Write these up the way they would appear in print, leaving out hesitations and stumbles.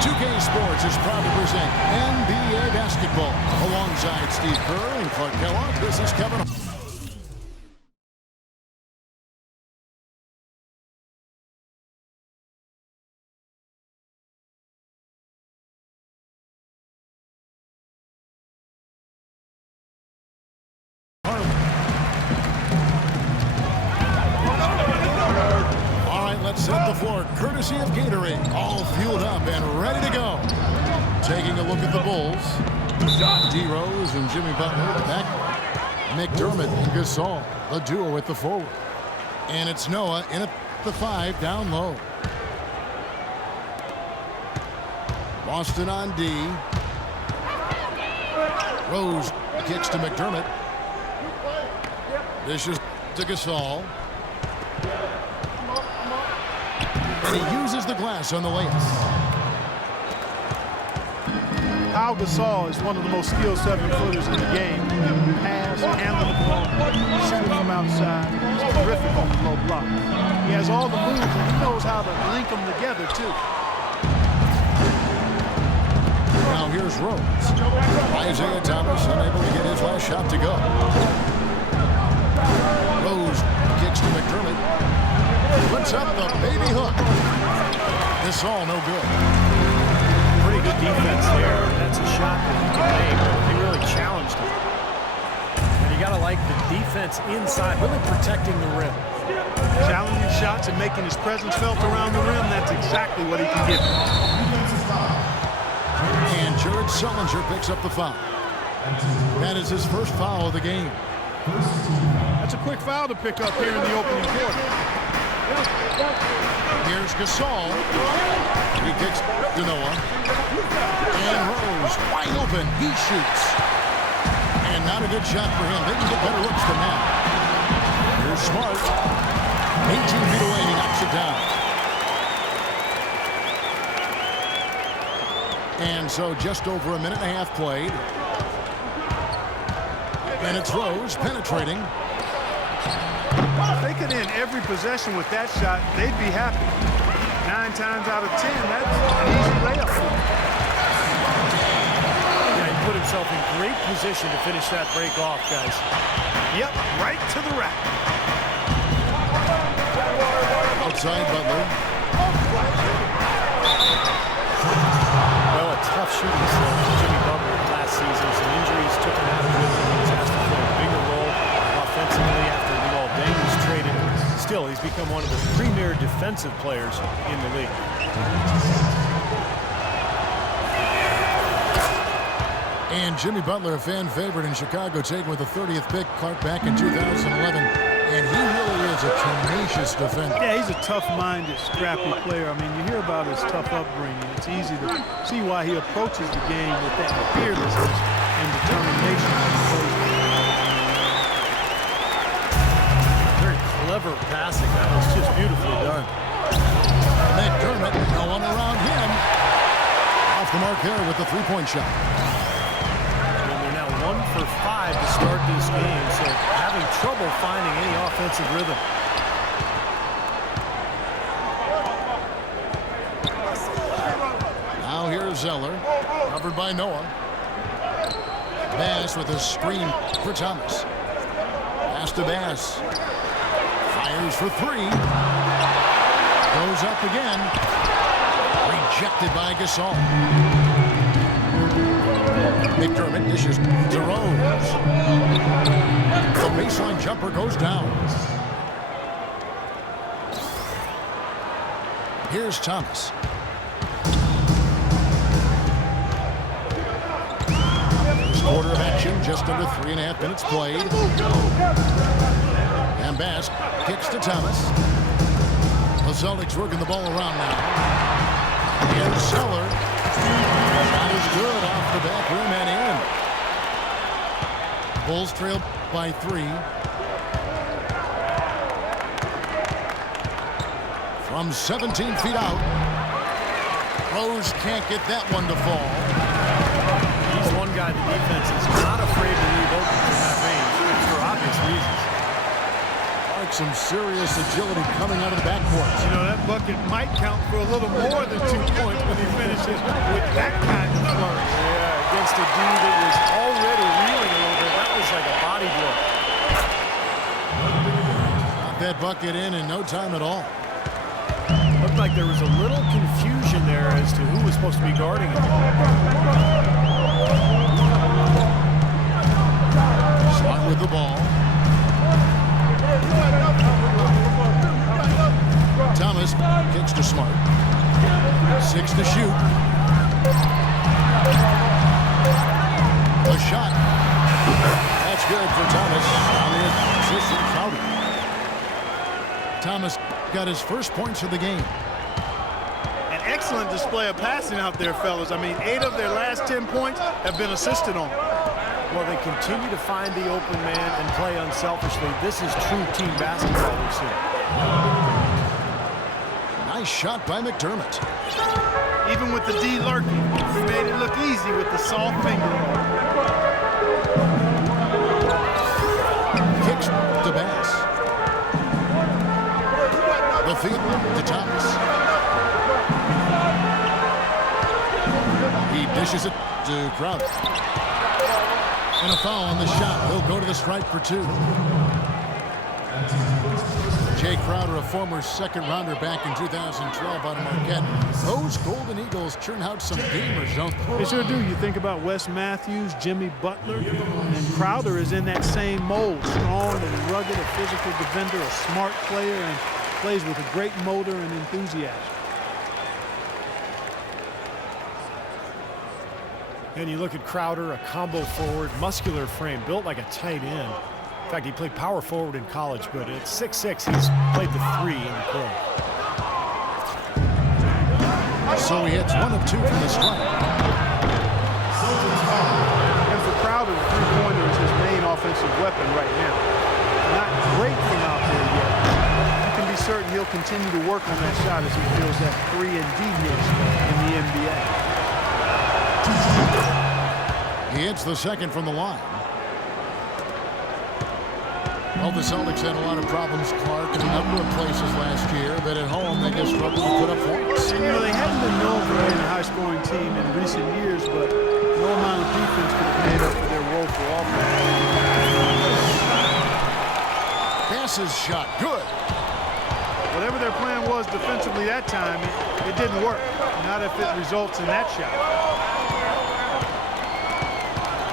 2K Sports is proud to present NBA basketball. Alongside Steve Kerr and Clark Kellogg, this is Kevin. Let's set the floor, courtesy of Gatorade. All fueled up and ready to go. Taking a look at the Bulls. D. Rose and Jimmy Butler back. McDermott and Gasol, the duo at the forward. And it's Noah in at the 5 down low. Boston on D. Rose kicks to McDermott. Dishes to Gasol. And he uses the glass on the layup. Pau Gasol is one of the most skilled 7-footers in the game. Pass, handle the ball, shooting from outside. He's terrific on the low block. He has all the moves, and he knows how to link them together, too. Now here's Rose. Isaiah Thomas unable to get his last shot to go. Rose kicks to McDermott. Puts up the baby hook. This all no good. Pretty good defense there. That's a shot that he can make. They really challenged him. And you got to like the defense inside, really protecting the rim. Challenging shots and making his presence felt around the rim, that's exactly what he can give you. And Jared Sullinger picks up the foul. That is his first foul of the game. That's a quick foul to pick up here in the opening quarter. Here's Gasol. He kicks to Noah. And Rose wide open. He shoots. And not a good shot for him. They can get better looks than that. Here's Smart. 18 feet away, and he knocks it down. And so just over a minute and a half played. And it's Rose penetrating. If they could end every possession with that shot, they'd be happy. 9 times out of 10, that's an easy layup for them. Yeah, he put himself in great position to finish that break off, guys. Yep, right to the rack. Outside Butler. Well, a tough shooting slump for Jimmy Butler last season. Some injuries took him out of it. He was asked to play a bigger role offensively after Luol Deng was traded. Still, he's become one of the premier defensive players in the league. And Jimmy Butler, a fan favorite in Chicago, taken with the 30th pick, Clark, back in 2011. And he really is a tenacious defender. Yeah, he's a tough-minded, scrappy player. I mean, you hear about his tough upbringing. It's easy to see why he approaches the game with that fearlessness and determination. Very clever passing. That was just beautifully done. McDermott, no one around him. Off the mark there with the three-point shot. And they're now 1 for 5 to start this game, so having trouble finding any offensive rhythm. Now here's Zeller, covered by Noah. Bass with a screen for Thomas. Pass to Bass. Fires for 3. Goes up again. Rejected by Gasol. McDermott dishes to Rose. The baseline jumper goes down. Here's Thomas. First quarter of action, just under 3.5 minutes played. And Bass kicks to Thomas. The Celtics working the ball around now. Here's Zeller. Shot is good off the back rim and in. Bulls trail by 3. From 17 feet out. Rose can't get that one to fall. He's one guy the defense is not afraid to leave open from that range for obvious reasons. Some serious agility coming out of the backcourt. You know, that bucket might count for a little more than 2 points when he finished misses with that kind of flurry. Yeah, against a dude that was already reeling a little bit. That was like a body blow. Got that bucket in no time at all. Looked like there was a little confusion there as to who was supposed to be guarding him. Smart with the ball. Thomas kicks to Smart. 6 to shoot. A shot. That's good for Thomas on the assist from Crowder. Thomas got his first points of the game. An excellent display of passing out there, fellas. I mean, 8 of their last 10 points have been assisted on. Well, they continue to find the open man and play unselfishly. This is true team basketball we've seen. Nice shot by McDermott. Even with the D lurking, he made it look easy with the soft finger. Kicks to Bass. The feed to Thomas. He dishes it to Crowder. And a foul on the shot. He'll go to the stripe for 2. Jay Crowder, a former second-rounder back in 2012 out of Marquette. Those Golden Eagles churn out some gamers, don't they? They sure do. You think about Wes Matthews, Jimmy Butler, and Crowder is in that same mold. Strong and rugged, a physical defender, a smart player, and plays with a great motor and enthusiasm. And you look at Crowder, a combo forward, muscular frame, built like a tight end. In fact, he played power forward in college, but at 6'6", he's played the 3 in the pro. So he hits 1 of 2 from the stripe. And for Crowder, the three-pointer is his main offensive weapon right now. Not great from out there yet. You can be certain he'll continue to work on that shot as he feels that 3 and D niche in the NBA. He hits the second from the line. Well, the Celtics had a lot of problems, Clark, in a number of places last year, but at home they just struggled to put up points. And, you know, they haven't been known for being a high-scoring team in recent years, but no amount of defense could have made up for their woeful offense. Passes shot, good. Whatever their plan was defensively that time, it didn't work. Not if it results in that shot.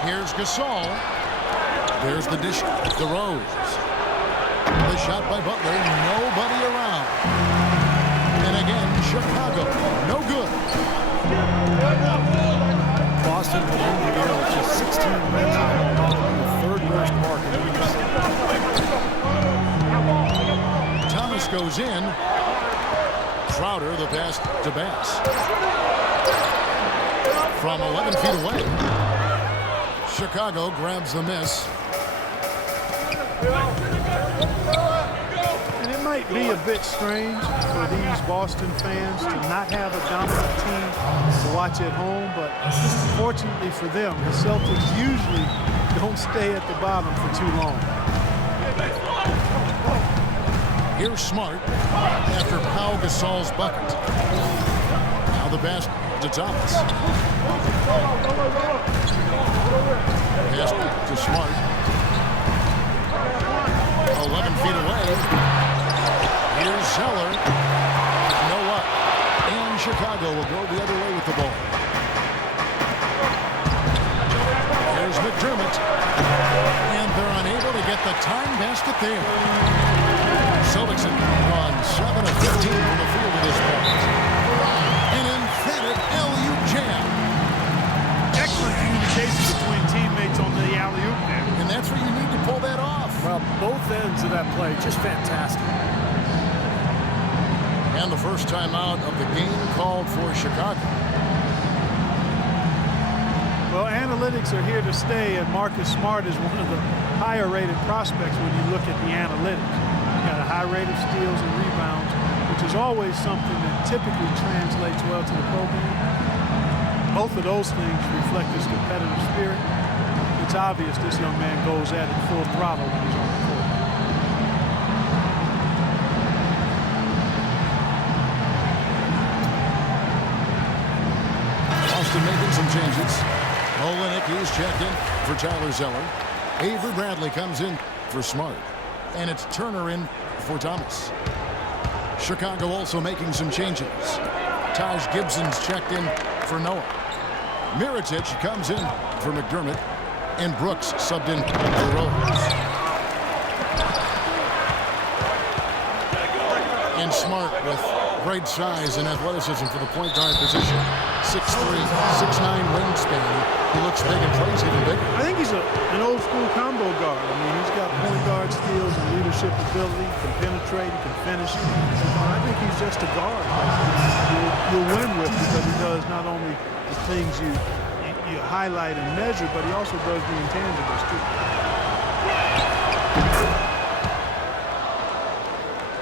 Here's Gasol. There's the dish, DeRozan. The shot by Butler, nobody around. And again, Chicago, no good. Boston will end the year with just 16 wins, the 3rd worst mark in the league. Thomas goes in. Crowder, the pass to Bass. From 11 feet away. Chicago grabs the miss. And it might be a bit strange for these Boston fans to not have a dominant team to watch at home, but fortunately for them, the Celtics usually don't stay at the bottom for too long. Here's Smart after Pau Gasol's bucket. Now the pass to Thomas. Pass to Smart. 11 feet away. Here's Zeller. No luck. And Chicago will go the other way with the ball. Here's McDermott. And they're unable to get the time basket there. Celtics have gone 7 of 15 from the field at this point. An emphatic alley-oop jam. Excellent communication between teammates on the alley-oop there. And that's where you need to pull that off. Well, both ends of that play, just fantastic. And the first time out of the game called for Chicago. Well, analytics are here to stay, and Marcus Smart is one of the higher-rated prospects when you look at the analytics. He's got a high rate of steals and rebounds, which is always something that typically translates well to the program. Both of those things reflect his competitive spirit. It's obvious this young man goes at it full throttle when he's on the court. Boston making some changes. Olenek, he's checked in for Tyler Zeller. Avery Bradley comes in for Smart. And it's Turner in for Thomas. Chicago also making some changes. Taj Gibson's checked in for Noah. Mirotic comes in for McDermott. And Brooks subbed in for Rose. And Smart with great size and athleticism for the point guard position. 6'3", 6'9" wingspan. He looks big and plays even bigger. I think he's an old school combo guard. I mean, he's got point guard skills and leadership ability. He can penetrate, he can finish. I think he's just a guard. You'll win with because he does not only the things you highlight and measure, but he also does the intangibles too.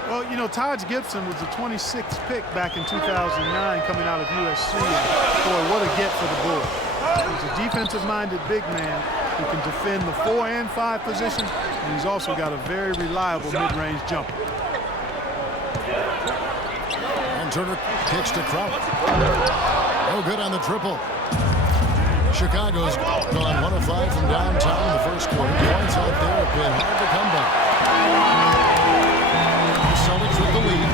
Well, you know, Taj Gibson was the 26th pick back in 2009 coming out of USC. And boy, what a get for the Bulls. He's a defensive-minded big man who can defend the 4 and 5 positions, and he's also got a very reliable mid-range jumper. And Turner kicks to Crowder. No good on the triple. Chicago's gone 1 of 5 from downtown in the first quarter. Points out there have been hard to come by. The Celtics with the lead.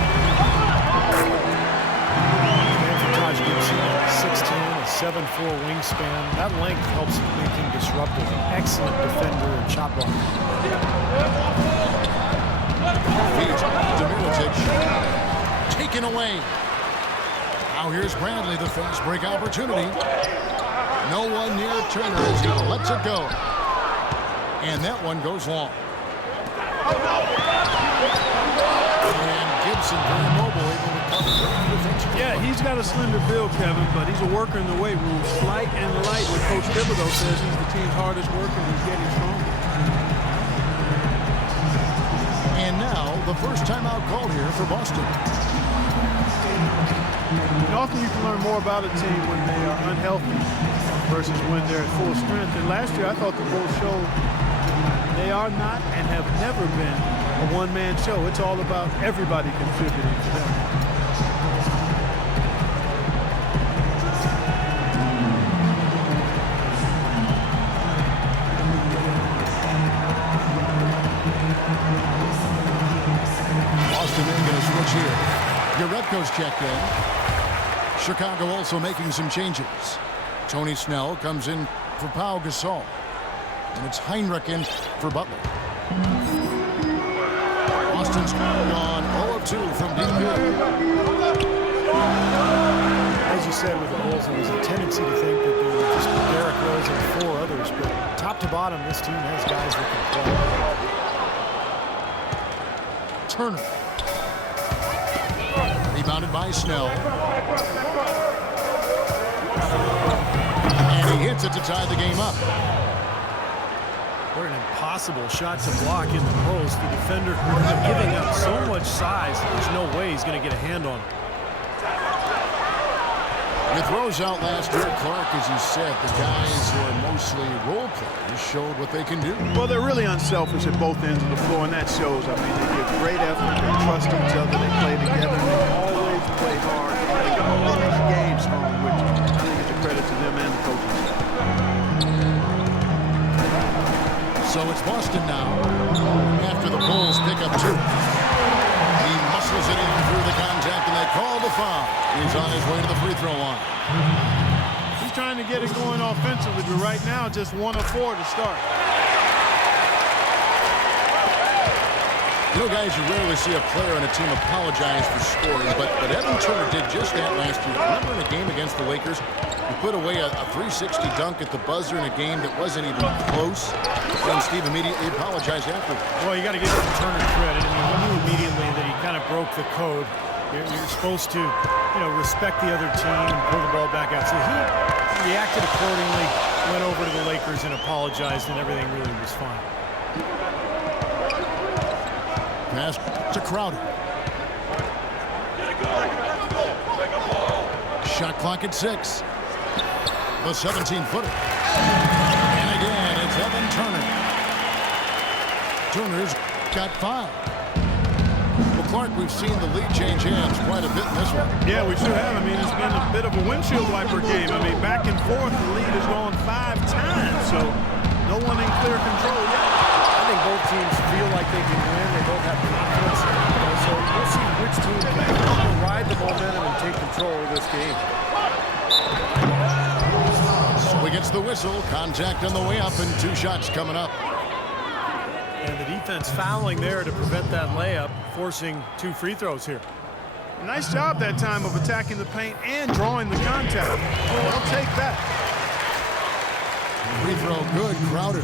Taj Gibson, 6'10", a 7'4" wingspan. That length helps make him disruptive. An excellent defender and shot blocker. Feed to Mirotic. Taken away. Now here's Bradley, the fast break opportunity. No one near Turner as he lets it go. And that one goes long. And Gibson very mobile, able to cover the defense. Yeah, he's got a slender build, Kevin, but he's a worker in the weight room. Slight and light, what Coach Thibodeau says he's the team's hardest worker. He's getting stronger. And now the first timeout called here for Boston. And often you can learn more about a team when they are unhealthy versus when they're at full strength. And last year I thought the Bulls showed they are not and have never been a one-man show. It's all about everybody contributing to them. Boston then going to switch here. Jerebko's checked in. Chicago also making some changes. Tony Snell comes in for Pau Gasol. And it's Heinrich in for Butler. Boston's gone 0 of 2 from deep here. As you said with the Bulls, there was a tendency to think that there were just Derrick Rose and 4 others. But top to bottom, this team has guys that can play. Turner. Rebounded by Snell. And he hits it to tie the game up. What an impossible shot to block in the post. The defender giving up so much size, there's no way he's going to get a hand on it. With Rose out last year, Clark, as you said, the guys who are mostly role players showed what they can do. Well, they're really unselfish at both ends of the floor, and that shows. I mean, they give great effort, they trust each other, they play together, and they always play hard. They can finish games home, which I think is a credit to them and the coaching staff. So it's Boston now, after the Bulls pick up 2. He muscles it in through the contact, and they call the foul. He's on his way to the free throw line. He's trying to get it going offensively, but right now, just 1 of 4 to start. You know, guys, you rarely see a player on a team apologize for scoring, but Evan Turner did just that last year. Remember in a game against the Lakers, he put away a 360 dunk at the buzzer in a game that wasn't even close, and Steve immediately apologized after. Well, you got to give Turner credit. I mean, he knew immediately that he kind of broke the code. You're supposed to, respect the other team and pull the ball back out. So he reacted accordingly, went over to the Lakers and apologized, and everything really was fine. Pass to Crowder. Shot clock at 6. The 17-footer. And again, it's Evan Turner. Turner's got 5. Well, Clark, we've seen the lead change hands quite a bit in this one. Yeah, we sure have. I mean, it's been a bit of a windshield wiper game. I mean, back and forth, the lead has gone 5 times, so no one in clear control yet. I think both teams feel like they can win. They both have confidence. So we'll see which team can ride the momentum and take control of this game. So he gets the whistle. Contact on the way up and 2 shots coming up. And the defense fouling there to prevent that layup, forcing 2 free throws here. Nice job that time of attacking the paint and drawing the contact. They'll take that. Free throw good. Crowder.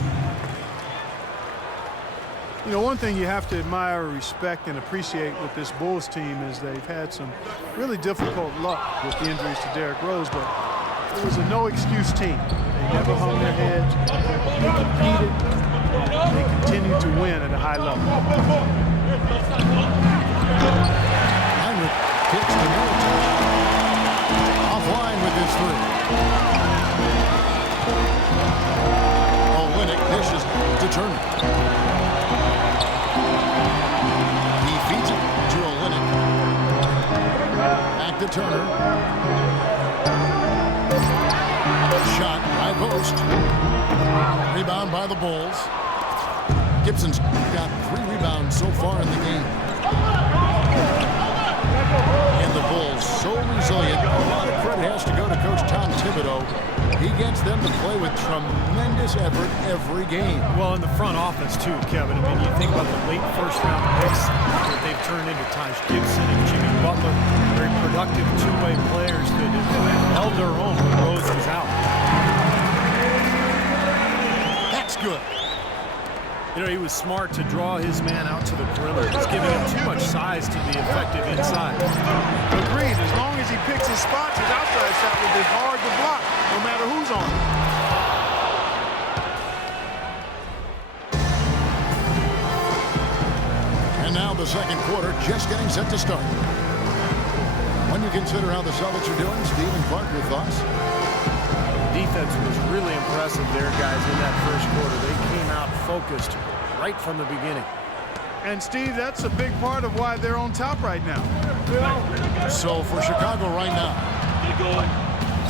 You know, one thing you have to admire, respect, and appreciate with this Bulls team is they've had some really difficult luck with the injuries to Derrick Rose, but it was a no-excuse team. They never hung their heads. They competed. They continue to win at a high level. Heinrich kicks to Middleton. Offline with his 3. Olynyk dishes to Turner. He feeds it to Olynyk. Back to Turner. Shot by post. Rebound by the Bulls. Gibson's got 3 rebounds so far in the game. And the Bulls so resilient. A lot of credit has to go to Coach Tom Thibodeau. He gets them to play with tremendous effort every game. Well, in the front office, too, Kevin. I mean, you think about the late first-round picks that they've turned into Taj Gibson and Jimmy Butler. Very productive two-way players that have held their own when Rose was out. That's good. You know, he was smart to draw his man out to the perimeter. He's giving him too much size to be effective inside. Agreed. As long as he picks his spots, his outside shot will be hard to block, no matter who's on it. And now the second quarter just getting set to start. When you consider how the Celtics are doing, Steve and Clark, your thoughts? Defense was really impressive there, guys, in that first quarter. They came out focused right from the beginning. And, Steve, that's a big part of why they're on top right now. So for Chicago right now,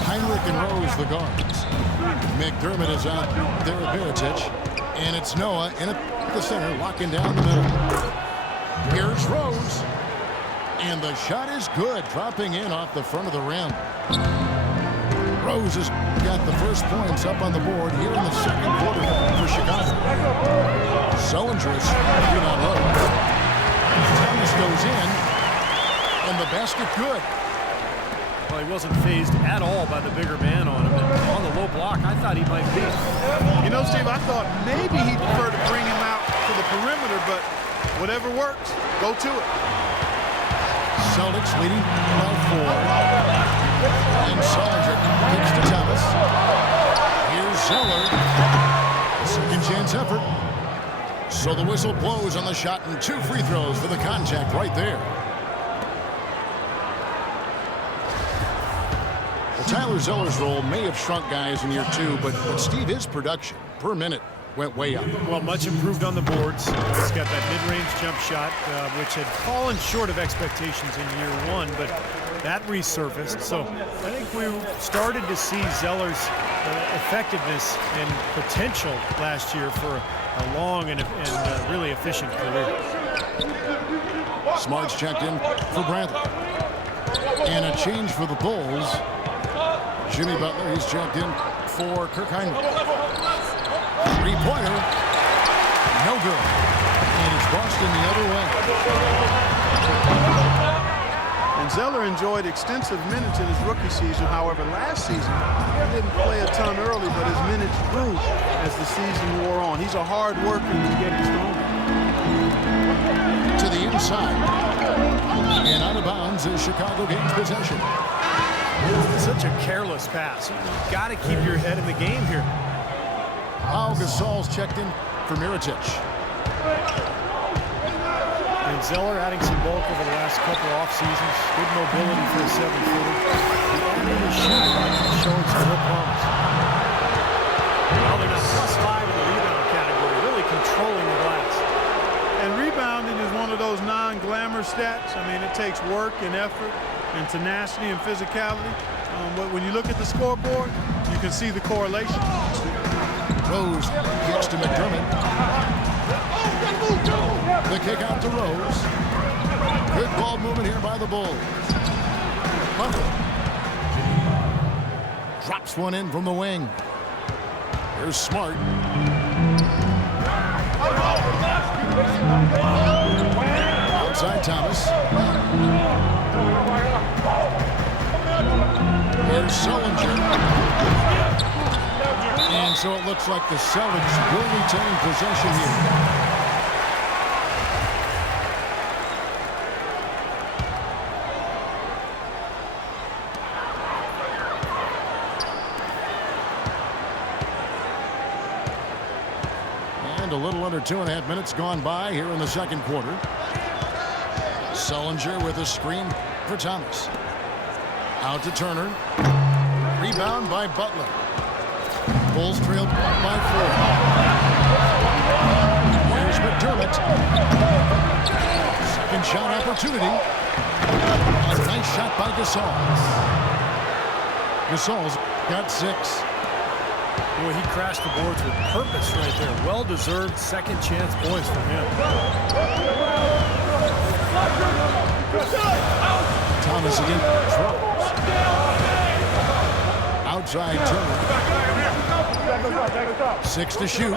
Heinrich and Rose the guards. McDermott is out there at Mirotic. And it's Noah in at the center, locking down the middle. Here's Rose. And the shot is good, dropping in off the front of the rim. Rose has got the first points up on the board here in the second quarter for Chicago. Sullinger's rebound low. Thomas goes in, and the basket good. Well, he wasn't phased at all by the bigger man on him. And on the low block, I thought he might be. You know, Steve, I thought maybe he'd prefer to bring him out to the perimeter, but whatever works, go to it. Celtics leading by 4. And Sullinger kicks to Thomas. Here's Zeller. Second chance effort. So the whistle blows on the shot and 2 free throws for the contact right there. Well, Tyler Zeller's role may have shrunk, guys, in year 2, but Steve, his production per minute went way up. Well, much improved on the boards. He's got that mid-range jump shot, which had fallen short of expectations in year 1, but that resurfaced. So I think we started to see Zeller's effectiveness and potential last year for a long and really efficient career. Smart's checked in for Bradley. And a change for the Bulls. Jimmy Butler, he's checked in for Kirk Heinrich. Three-pointer, no good. And it's Boston the other way. And Zeller enjoyed extensive minutes in his rookie season. However, last season, he didn't play a ton early, but his minutes grew as the season wore on. He's a hard worker and he's getting stronger. To the inside. And out of bounds as Chicago gains possession. Such a careless pass. You've got to keep your head in the game here. Pau Gasol's checked in for Mirotic. And Zeller adding some bulk over the last couple off seasons. Good mobility for a 7-footer. The end of his shot showing some real promise. Well, they're just +5 in the rebound category, really controlling the glass. And rebounding is one of those non-glamour glamour stats. I mean, it takes work and effort and tenacity and physicality. But when you look at the scoreboard, you can see the correlation. Rose kicks to McDermott. The kick out to Rose. Good ball movement here by the Bulls. Butler drops one in from the wing. Here's Smart. Outside Thomas. Here's Sullinger. And so it looks like the Celtics will retain possession here. And a little under 2.5 minutes gone by here in the second quarter. Sullinger with a screen for Thomas. Out to Turner. Rebound by Butler. Bulls trailed by 4. Here's McDermott. Second shot opportunity. A nice shot by Gasol. Gasol's got 6. Boy, he crashed the boards with purpose right there. Well-deserved second chance points for him. Thomas again throws. Outside Turner. 6 to shoot.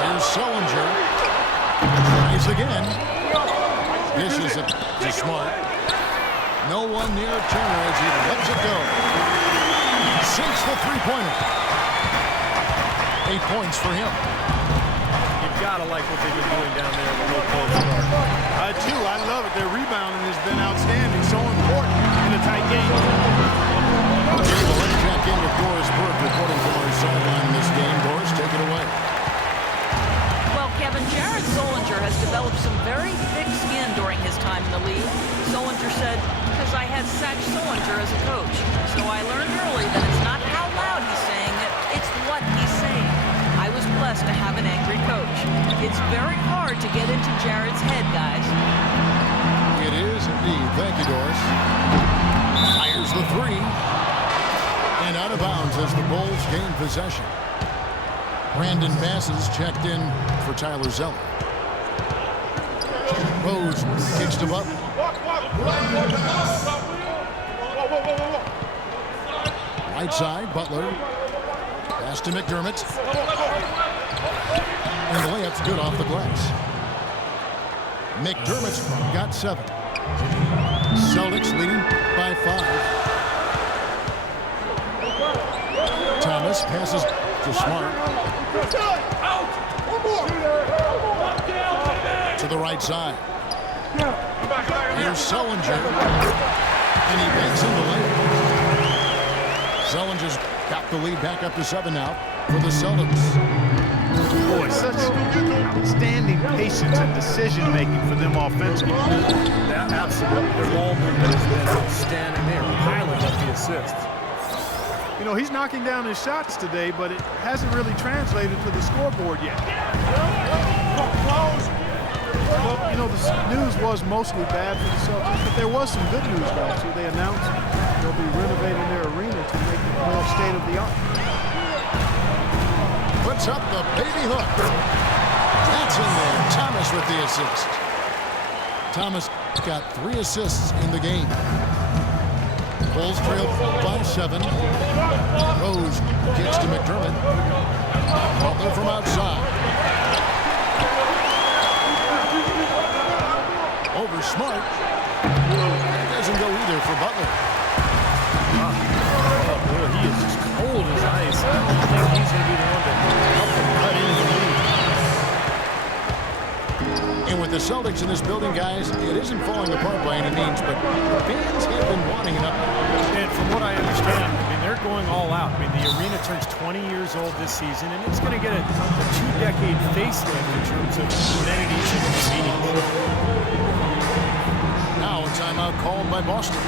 Here's Sullinger. Tries again. Dishes it to Smart. No one near Turner as he lets it go. Sinks the three-pointer. 8 points for him. You've got to like what they've been doing down there in the low post. I do. I love it. Their rebounding has been outstanding. So important in a tight game. Okay, well, let's check in with Doris Burke reporting from our sideline in this game. Doris, take it away. Well, Kevin, Jared Sullinger has developed some very thick skin during his time in the league. Sullinger said, because I had Zach Sullinger as a coach. So I learned early that it's not how loud he's saying it, it's what he's saying. I was blessed to have an angry coach. It's very hard to get into Jared's head, guys. It is indeed. Thank you, Doris. Fires the 3. And out of bounds as the Bulls gain possession. Brandon Bass is checked in for Tyler Zeller. Rose kicks to Butler. Right side, Butler. Pass to McDermott. And the layup's good off the glass. McDermott's got 7. Celtics leading by 5. Thomas passes to Smart. To the right side. Here's Sullinger. And he banks in the lane. Sullinger's got the lead back up to 7 now for the Celtics. Boy, such outstanding patience and decision-making for them offensively. That absolutely. Their ball movement has been outstanding. They are piling up the assists. You know, he's knocking down his shots today, but it hasn't really translated to the scoreboard yet. Well, you know, the news was mostly bad for the Celtics, but there was some good news, guys. So they announced they'll be renovating their arena to make it more state-of-the-art. Puts up the baby hook. That's in there. Thomas with the assist. Thomas got 3 assists in the game. Bulls trail by 7. Rose kicks to McDermott. Butler from outside. Over Smart. It doesn't go either for Butler. Oh, boy, he is just cold as ice. I don't think he's going to be the one to help them cut into the lead. And with the Celtics in this building, guys, it isn't falling apart by any means, but fans have been wanting an upgrade. And from what I understand, I mean, they're going all out. I mean, the arena turns 20 years old this season, and it's going to get a 2-decade facelift in terms of amenities and convenience. Now a timeout called by Boston.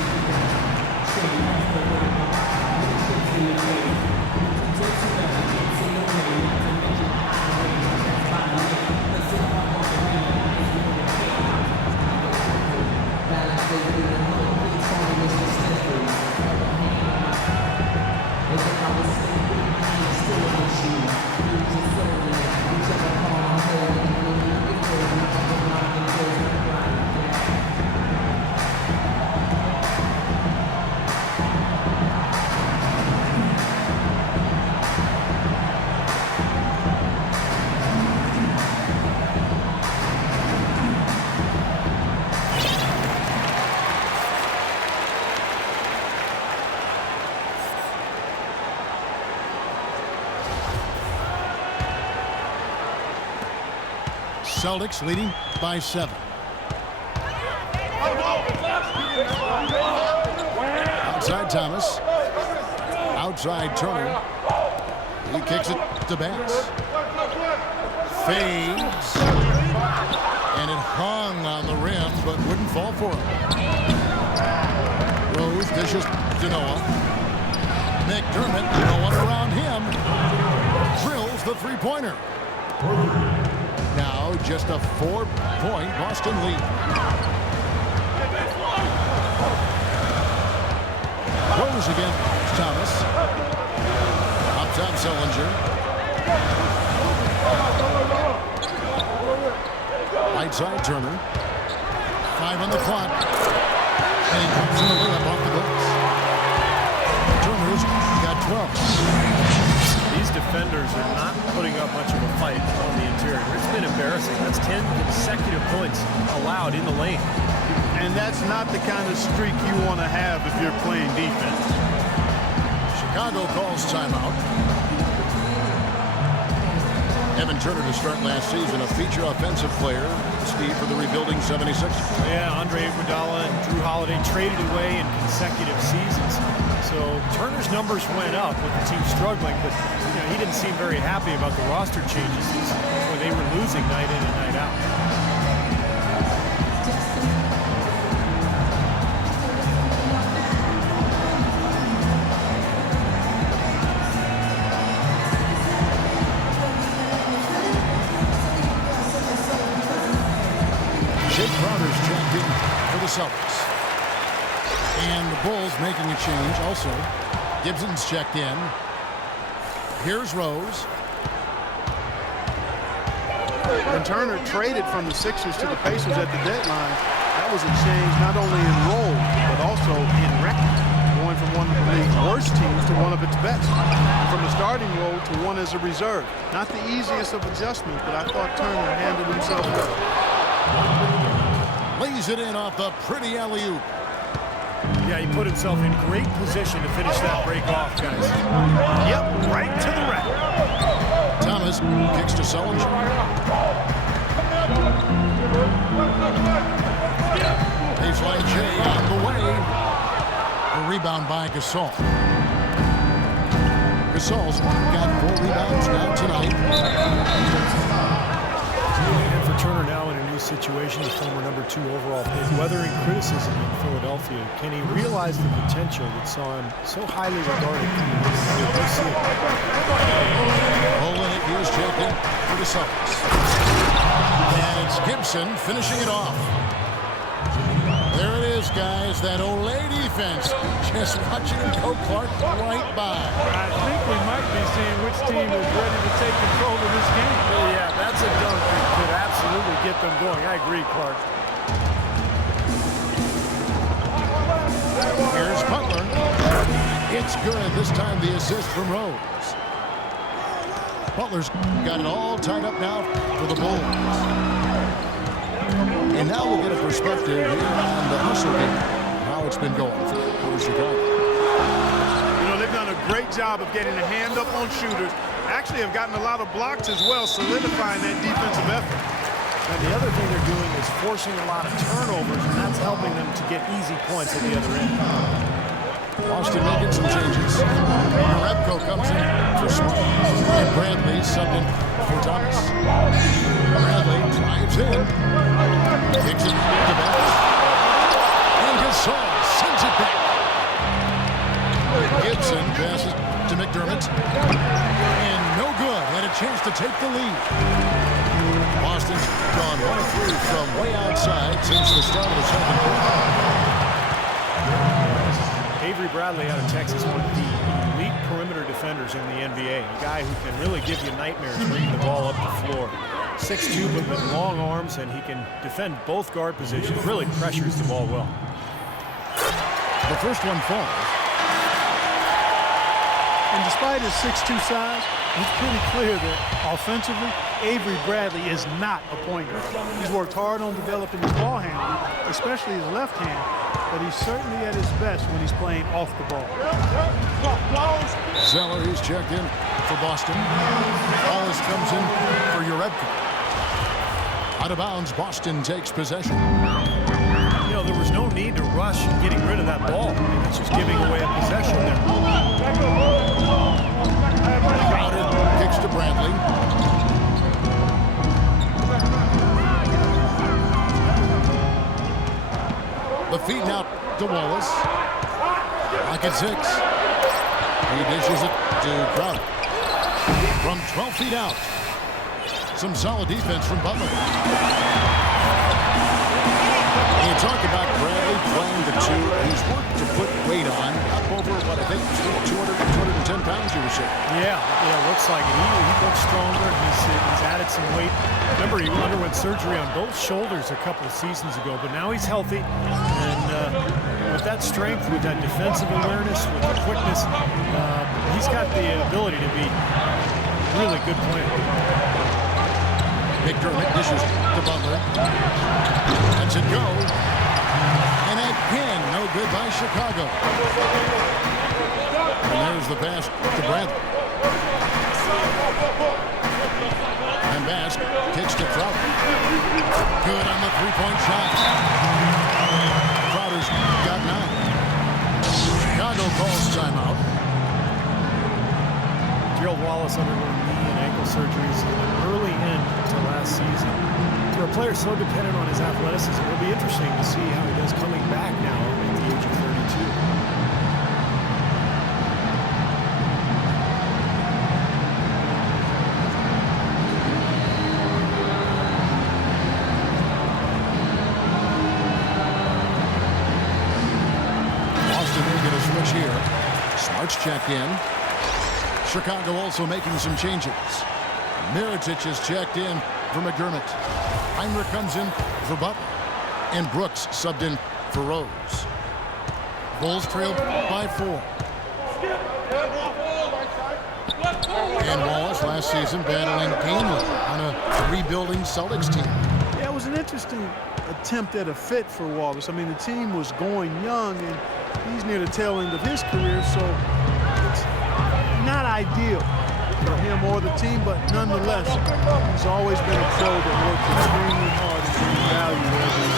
Celtics leading by 7. Outside Thomas. Outside Turner. He kicks it to Bass. Fades. And it hung on the rim, but wouldn't fall for him. Rose dishes to Noah. McDermott, no one around him. Drills the three-pointer. Now just a 4-point Boston lead. Rose again. Thomas. Up top, Sullinger. Right side, Turner. 5 on the clock. And he comes in the layup off the glass. Turner's got 12. These defenders are not putting up much of a fight on the interior. It's been embarrassing. That's 10 consecutive points allowed in the lane. And that's not the kind of streak you want to have if you're playing defense. Chicago calls timeout. Evan Turner to start last season, a feature offensive player, Steve, for the rebuilding 76ers. Yeah, Andre Iguodala and Drew Holiday traded away in consecutive seasons. So Turner's numbers went up with the team struggling, but he didn't seem very happy about the roster changes where they were losing night in and night out. Crowder's checked in for the Celtics. And the Bulls making a change also. Gibson's checked in. Here's Rose. When Turner traded from the Sixers to the Pacers at the deadline, that was a change not only in role, but also in record. Going from one of the league's worst teams to one of its best. And from a starting role to one as a reserve. Not the easiest of adjustments, but I thought Turner handled himself well. Lays it in off the pretty alley-oop. Yeah, he put himself in great position to finish that break off, guys. Yep, right to the rack. Thomas kicks to Sullinger. Baseline J on the way. A rebound by Gasol. Gasol's got 4 rebounds now tonight. And for Turner now in a new situation, the former #2 overall pick, weathering criticism in Philadelphia, can he realize the potential that saw him so highly regarded? Olenek is checked in for the Celtics. And it's Gibson finishing it off. There it is, guys, that Olay defense. Just watching him go Clark right by. I think we might be seeing which team is ready to take control of this game. Yeah, that's a dunk that could absolutely get them going. I agree, Clark. Here's Butler. It's good. This time the assist from Rose. Butler's got it all tied up now for the Bulls. And now we'll get a perspective here on the hustle game, how it's been going for Chicago. They've done a great job of getting a hand up on shooters. Actually have gotten a lot of blocks as well, solidifying that defensive effort. And the other thing they're doing is forcing a lot of turnovers, and that's helping them to get easy points at the other end. Boston making some changes. Repko comes in for Smart. And Bradley subbed in for Thomas. Bradley drives in. Kicks it to Bass. And Gasol sends it back. Gibson passes to McDermott. And no good. Had a chance to take the lead. Boston's gone 1 of 3 from way outside since the start of the second quarter. Avery Bradley out of Texas, one of the elite perimeter defenders in the NBA. A guy who can really give you nightmares bringing the ball up the floor. 6'2", but with long arms, and he can defend both guard positions. Really pressures the ball well. The first one falls. And despite his 6'2" size, it's pretty clear that offensively, Avery Bradley is not a point guard. He's worked hard on developing his ball handling, especially his left hand, but he's certainly at his best when he's playing off the ball. Zeller, he's checked in for Boston. Wallace comes in for Urebka. Out of bounds, Boston takes possession. You know, there was no need to rush getting rid of that ball. It's just giving away a possession there. Crowder kicks to Bradley. The feed out to Wallace. Pocket 6. He dishes it to Crowder. From 12 feet out. Some solid defense from Butler. When you talk about Bradley playing the 2, he's worked to put weight on, up over, what I think, 200, 210 pounds, you were saying. Yeah, looks like it. He looks stronger. He's added some weight. Remember, he underwent surgery on both shoulders a couple of seasons ago, but now he's healthy. And with that strength, with that defensive awareness, with the quickness, he's got the ability to be a really good player. McDermott dishes to Butler. Lets it go. And again, no good by Chicago. And there's the pass to Bradley. And Bass kicks to Crowder. Good on the three-point shot. Crowder's got 9. Chicago calls timeout. Gerald Wallace underwent knee and ankle surgeries in an early end to last season. For a player so dependent on his athleticism, it'll be interesting to see how he does coming back now at the age of 32. Boston will get a switch here. Smart's checked in. Chicago also making some changes. Mirotic is checked in for McDermott. Heinrich comes in for Butler. And Brooks subbed in for Rose. Bulls trail by 4. And Wallace last season battling painfully on a rebuilding Celtics team. Yeah, it was an interesting attempt at a fit for Wallace. I mean, the team was going young, and he's near the tail end of his career, so it's not ideal for him or the team, but nonetheless, he's always been a pro that works extremely hard and brings value every day.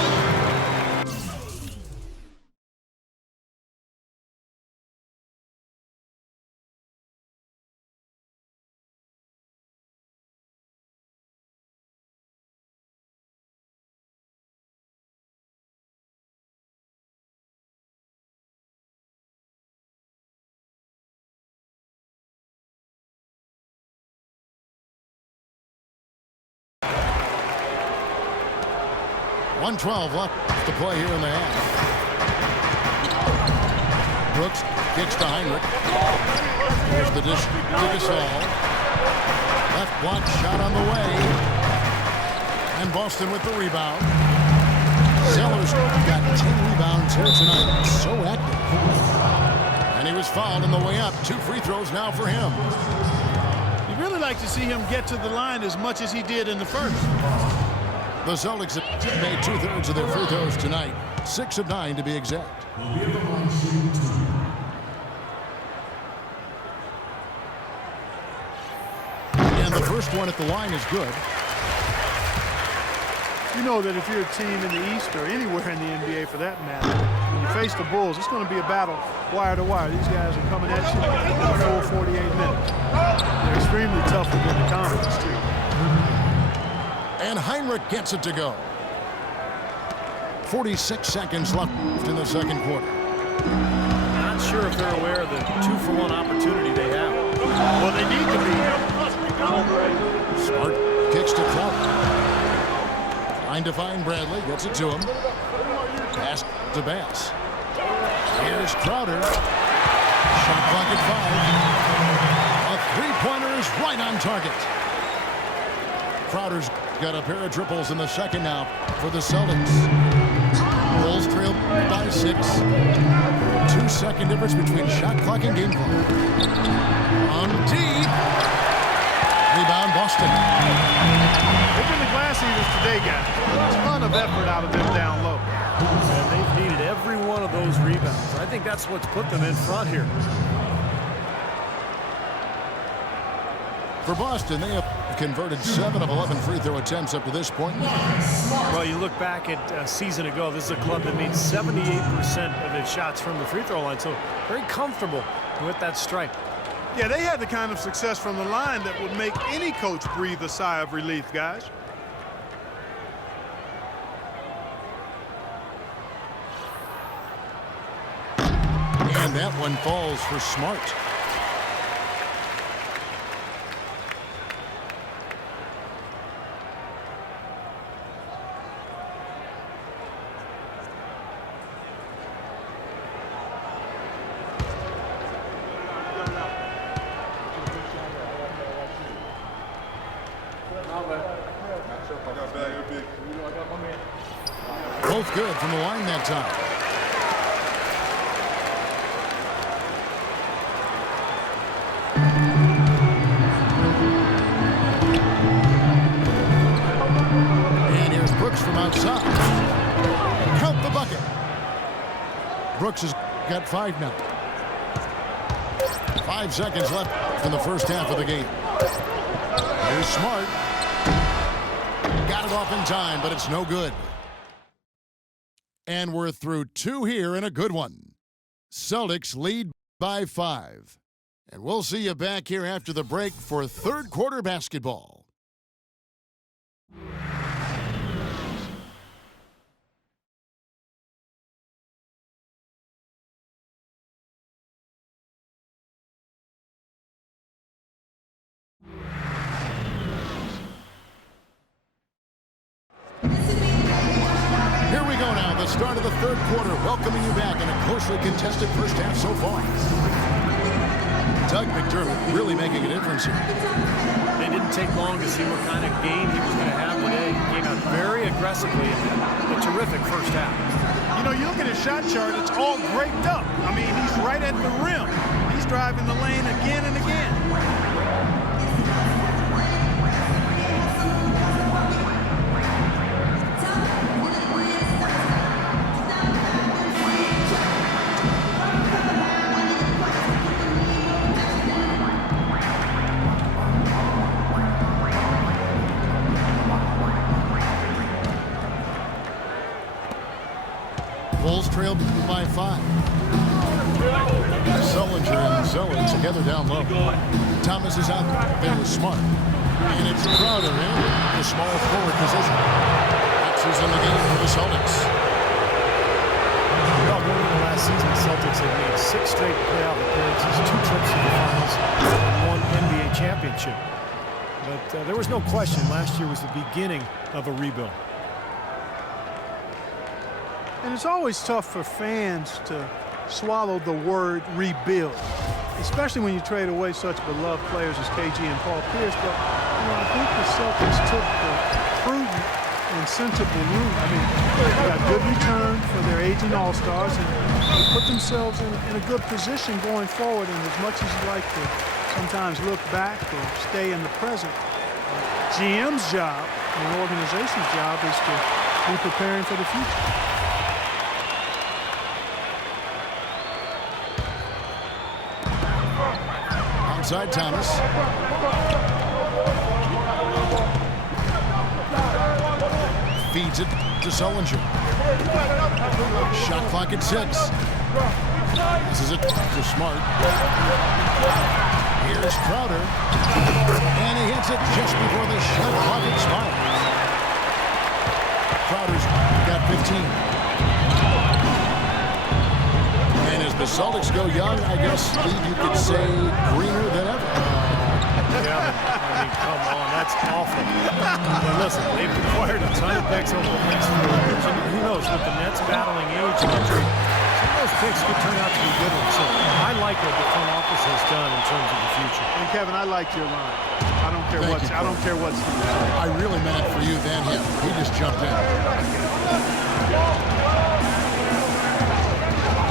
.112 left to play here in the half. Brooks kicks to Heinrich. Here's the dish to Gasol. Left block shot on the way. And Boston with the rebound. Sellers got 10 rebounds here tonight. So active. And he was fouled on the way up. 2 free throws now for him. You'd really like to see him get to the line as much as he did in the first. The Celtics have made 2/3 of their free throws tonight. 6 of 9 to be exact. And the first one at the line is good. You know that if you're a team in the East or anywhere in the NBA for that matter, when you face the Bulls, it's going to be a battle wire to wire. These guys are coming at you in the full 48 minutes. They're extremely tough within the conference, too. And Heinrich gets it to go. 46 seconds left in the second quarter. Not sure if they're aware of the 2-for-1 opportunity they have. Well, they need to be. Smart kicks to Crowder. Trying to find Bradley. Gets it to him. Pass to Bass. Here's Crowder. Shot clock at 5. A three-pointer is right on target. Crowder's got a pair of triples in the second now for the Celtics. Bulls trail by 6. 2-second difference between shot clock and game clock. On deep. Rebound Boston. They've been the glass eaters today, guys. A ton of effort out of them down low. And they've needed every one of those rebounds. I think that's what's put them in front here. For Boston, they have converted 7 of 11 free throw attempts up to this point. Well, you look back at a season ago, this is a club that made 78% of its shots from the free throw line, so very comfortable with that strike. Yeah, they had the kind of success from the line that would make any coach breathe a sigh of relief, guys. And that one falls for Smart. Both good from the line that time. And here's Brooks from outside. Count the bucket. Brooks has got 5 now. 5 seconds left in the first half of the game. Here's Smart. Got it off in time, but it's no good. And we're through 2 here in a good one. Celtics lead by 5. And we'll see you back here after the break for third quarter basketball. Here we go now, the start of the third quarter, welcoming you back in a closely contested first half so far. Doug McDermott really making a difference here. It didn't take long to see what kind of game he was going to have today. He came out very aggressively in a terrific first half. You know, you look at his shot chart, it's all graped up. I mean, he's right at the rim. He's driving the lane again and again. Bulls trail by 5. Sullinger and Zeller together down low. Thomas is out there with Smart. And it's Crowder in the small forward position. That's in the game for the Celtics. Well, going into last season, the Celtics had made 6 straight playoff appearances, 2 trips to the finals, and 1 NBA championship. But there was no question last year was the beginning of a rebuild. And it's always tough for fans to swallow the word rebuild, especially when you trade away such beloved players as KG and Paul Pierce. But I think the Celtics took the prudent and sensible route. I mean, they got good return for their aging all-stars, and they put themselves in a good position going forward. And as much as you like to sometimes look back or stay in the present, GM's job and the organization's job is to be preparing for the future. Outside Thomas. Feeds it to Sullinger. Shot clock at 6. This is it to Smart. Here's Crowder. And he hits it just before the shot clock expires. Crowder's got 15. And as the Celtics go young, I guess, Steve, you could say greener than ever. Yeah, I mean, come on, that's awful. But listen, they've acquired a ton of picks over the next 4 years. And who knows, with the Nets battling age and injury, some of those picks could turn out to be good ones. So I like what the front office has done in terms of the future. And Kevin, I like your line. I don't care what's I really meant it for you, then him. He just jumped in.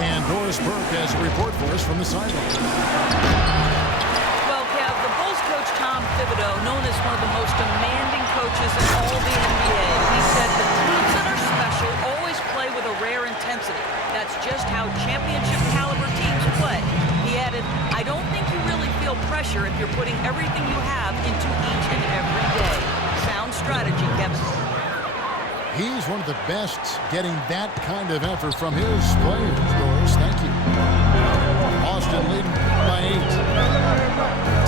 And Doris Burke has a report for us from the sideline. Well, Kev, the Bulls coach Tom Thibodeau, known as one of the most demanding coaches in all the NBA, he said the teams that are special always play with a rare intensity. That's just how championship caliber teams play. He added, I don't think you really feel pressure if you're putting everything you have into each and every day. Sound strategy, Kevin. He's one of the best getting that kind of effort from his players, Doris. Thank you. Boston leading by 8.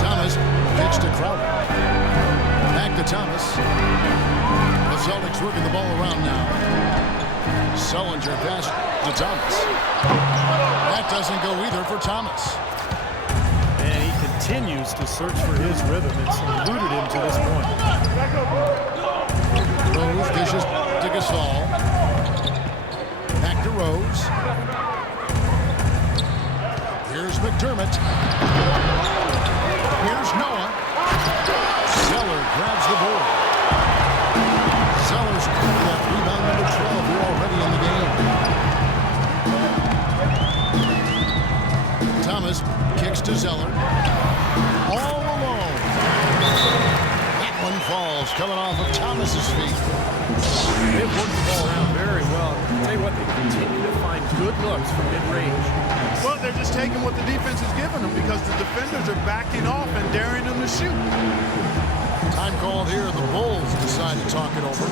Thomas kicks to Crowder. Back to Thomas. The Celtics working the ball around now. Sullinger pass to Thomas. That doesn't go either for Thomas. And he continues to search for his rhythm. It's eluded him to this point. Rose dishes to Gasol. Back to Rose. Here's McDermott. Here's Noah. Zeller grabs the board. Zeller's that rebound number 12. We're already in the game. Thomas kicks to Zeller. All alone. That one falls, coming off of Thomas's feet. They've worked the ball around very well. I'll tell you what, they continue to find good looks from mid-range. Well, they're just taking what the defense is giving them because the defenders are backing off and daring them to shoot. Time called here. The Bulls decide to talk it over.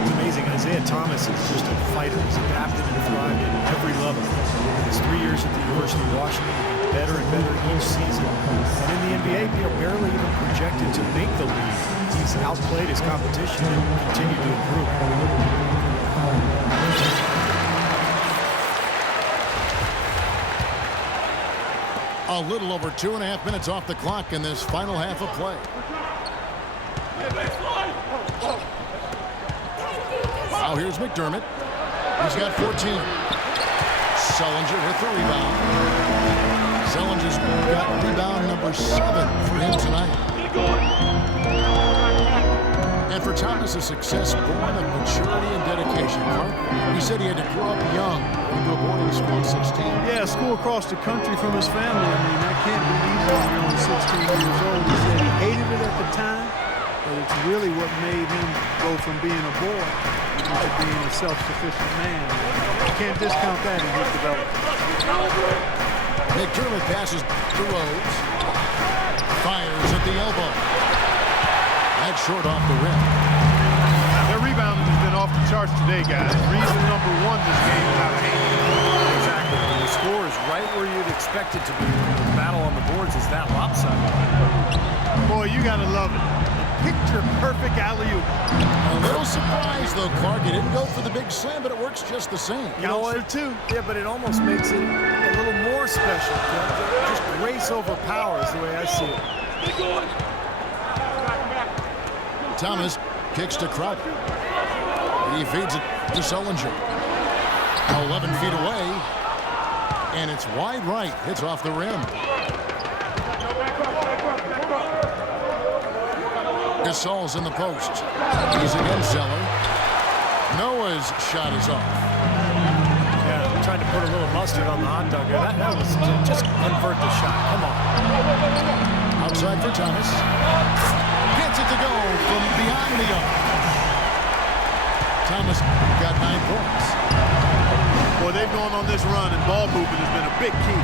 It's amazing. Isaiah Thomas is just a fighter. He's adapted and thrived at every level. His 3 years at the University of Washington, better and better each season. And in the NBA, barely even projected to make the league. He's outplayed his competition and continued to improve. A little over 2.5 minutes off the clock in this final half of play. Now here's McDermott. He's got 14. Sullinger with the rebound. Sullinger's got rebound number 7 for him tonight. And for Thomas, a success born of maturity and dedication. Clark, he said he had to grow up young into a boarding school at 16. Yeah, school across the country from his family. I mean, that can't be easy when you're only 16 years old. He said he hated it at the time, but it's really what made him go from being a boy to being a self-sufficient man. You can't discount that in his development. McDermott passes to Rose. Fires at the elbow. That's short off the rim. Their rebounding has been off the charts today, guys. Reason number 1 this game is out of hand. Exactly. And the score is right where you'd expect it to be. The battle on the boards is that lopsided. Boy, you got to love it. Picture perfect alley-oop. A little surprised, though, Clark. He didn't go for the big slam, but it works just the same. You know what? Yeah, but it almost makes it a little more special. Just grace over power is the way I see it. Thomas kicks to Crowder. He feeds it to Sullinger. 11 feet away. And it's wide right. Hits off the rim. Gasol's in the post. He's against Zeller. Noah's shot is off. Yeah, trying to put a little mustard on the hot dog there. That was just convert the shot. Come on. Outside for Thomas. Gets it to go from behind the arc. Thomas got 9 points. Boy, they've gone on this run, and ball movement has been a big key.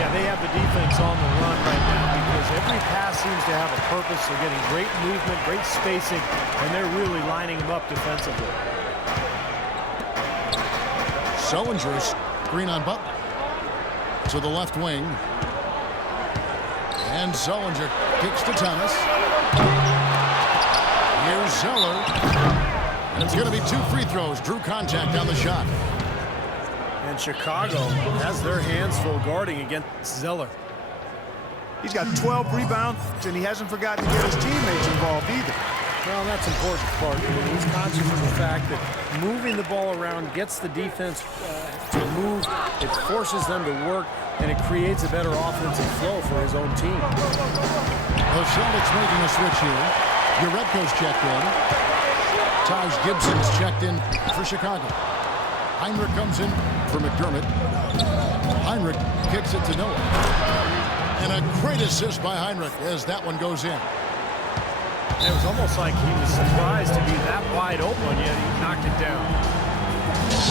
Yeah, they have the defense on the run right now because every pass seems to have a purpose. They're getting great movement, great spacing, and they're really lining them up defensively. Sullinger's screen on Butler. To the left wing. And Sullinger kicks to Thomas. Here's Zeller. And it's going to be 2 free throws. Drew contact on the shot. And Chicago has their hands full guarding against Zeller. He's got 12 rebounds, and he hasn't forgotten to get his teammates involved either. Well, that's important, Clark. He's conscious of the fact that moving the ball around gets the defense to move. It forces them to work, and it creates a better offensive flow for his own team. The Celtics making a switch here. Uredko's checked in. Taj Gibson's checked in for Chicago. Heinrich comes in for McDermott. Heinrich kicks it to Noah. And a great assist by Heinrich as that one goes in. It was almost like he was surprised to be that wide open, yet he knocked it down.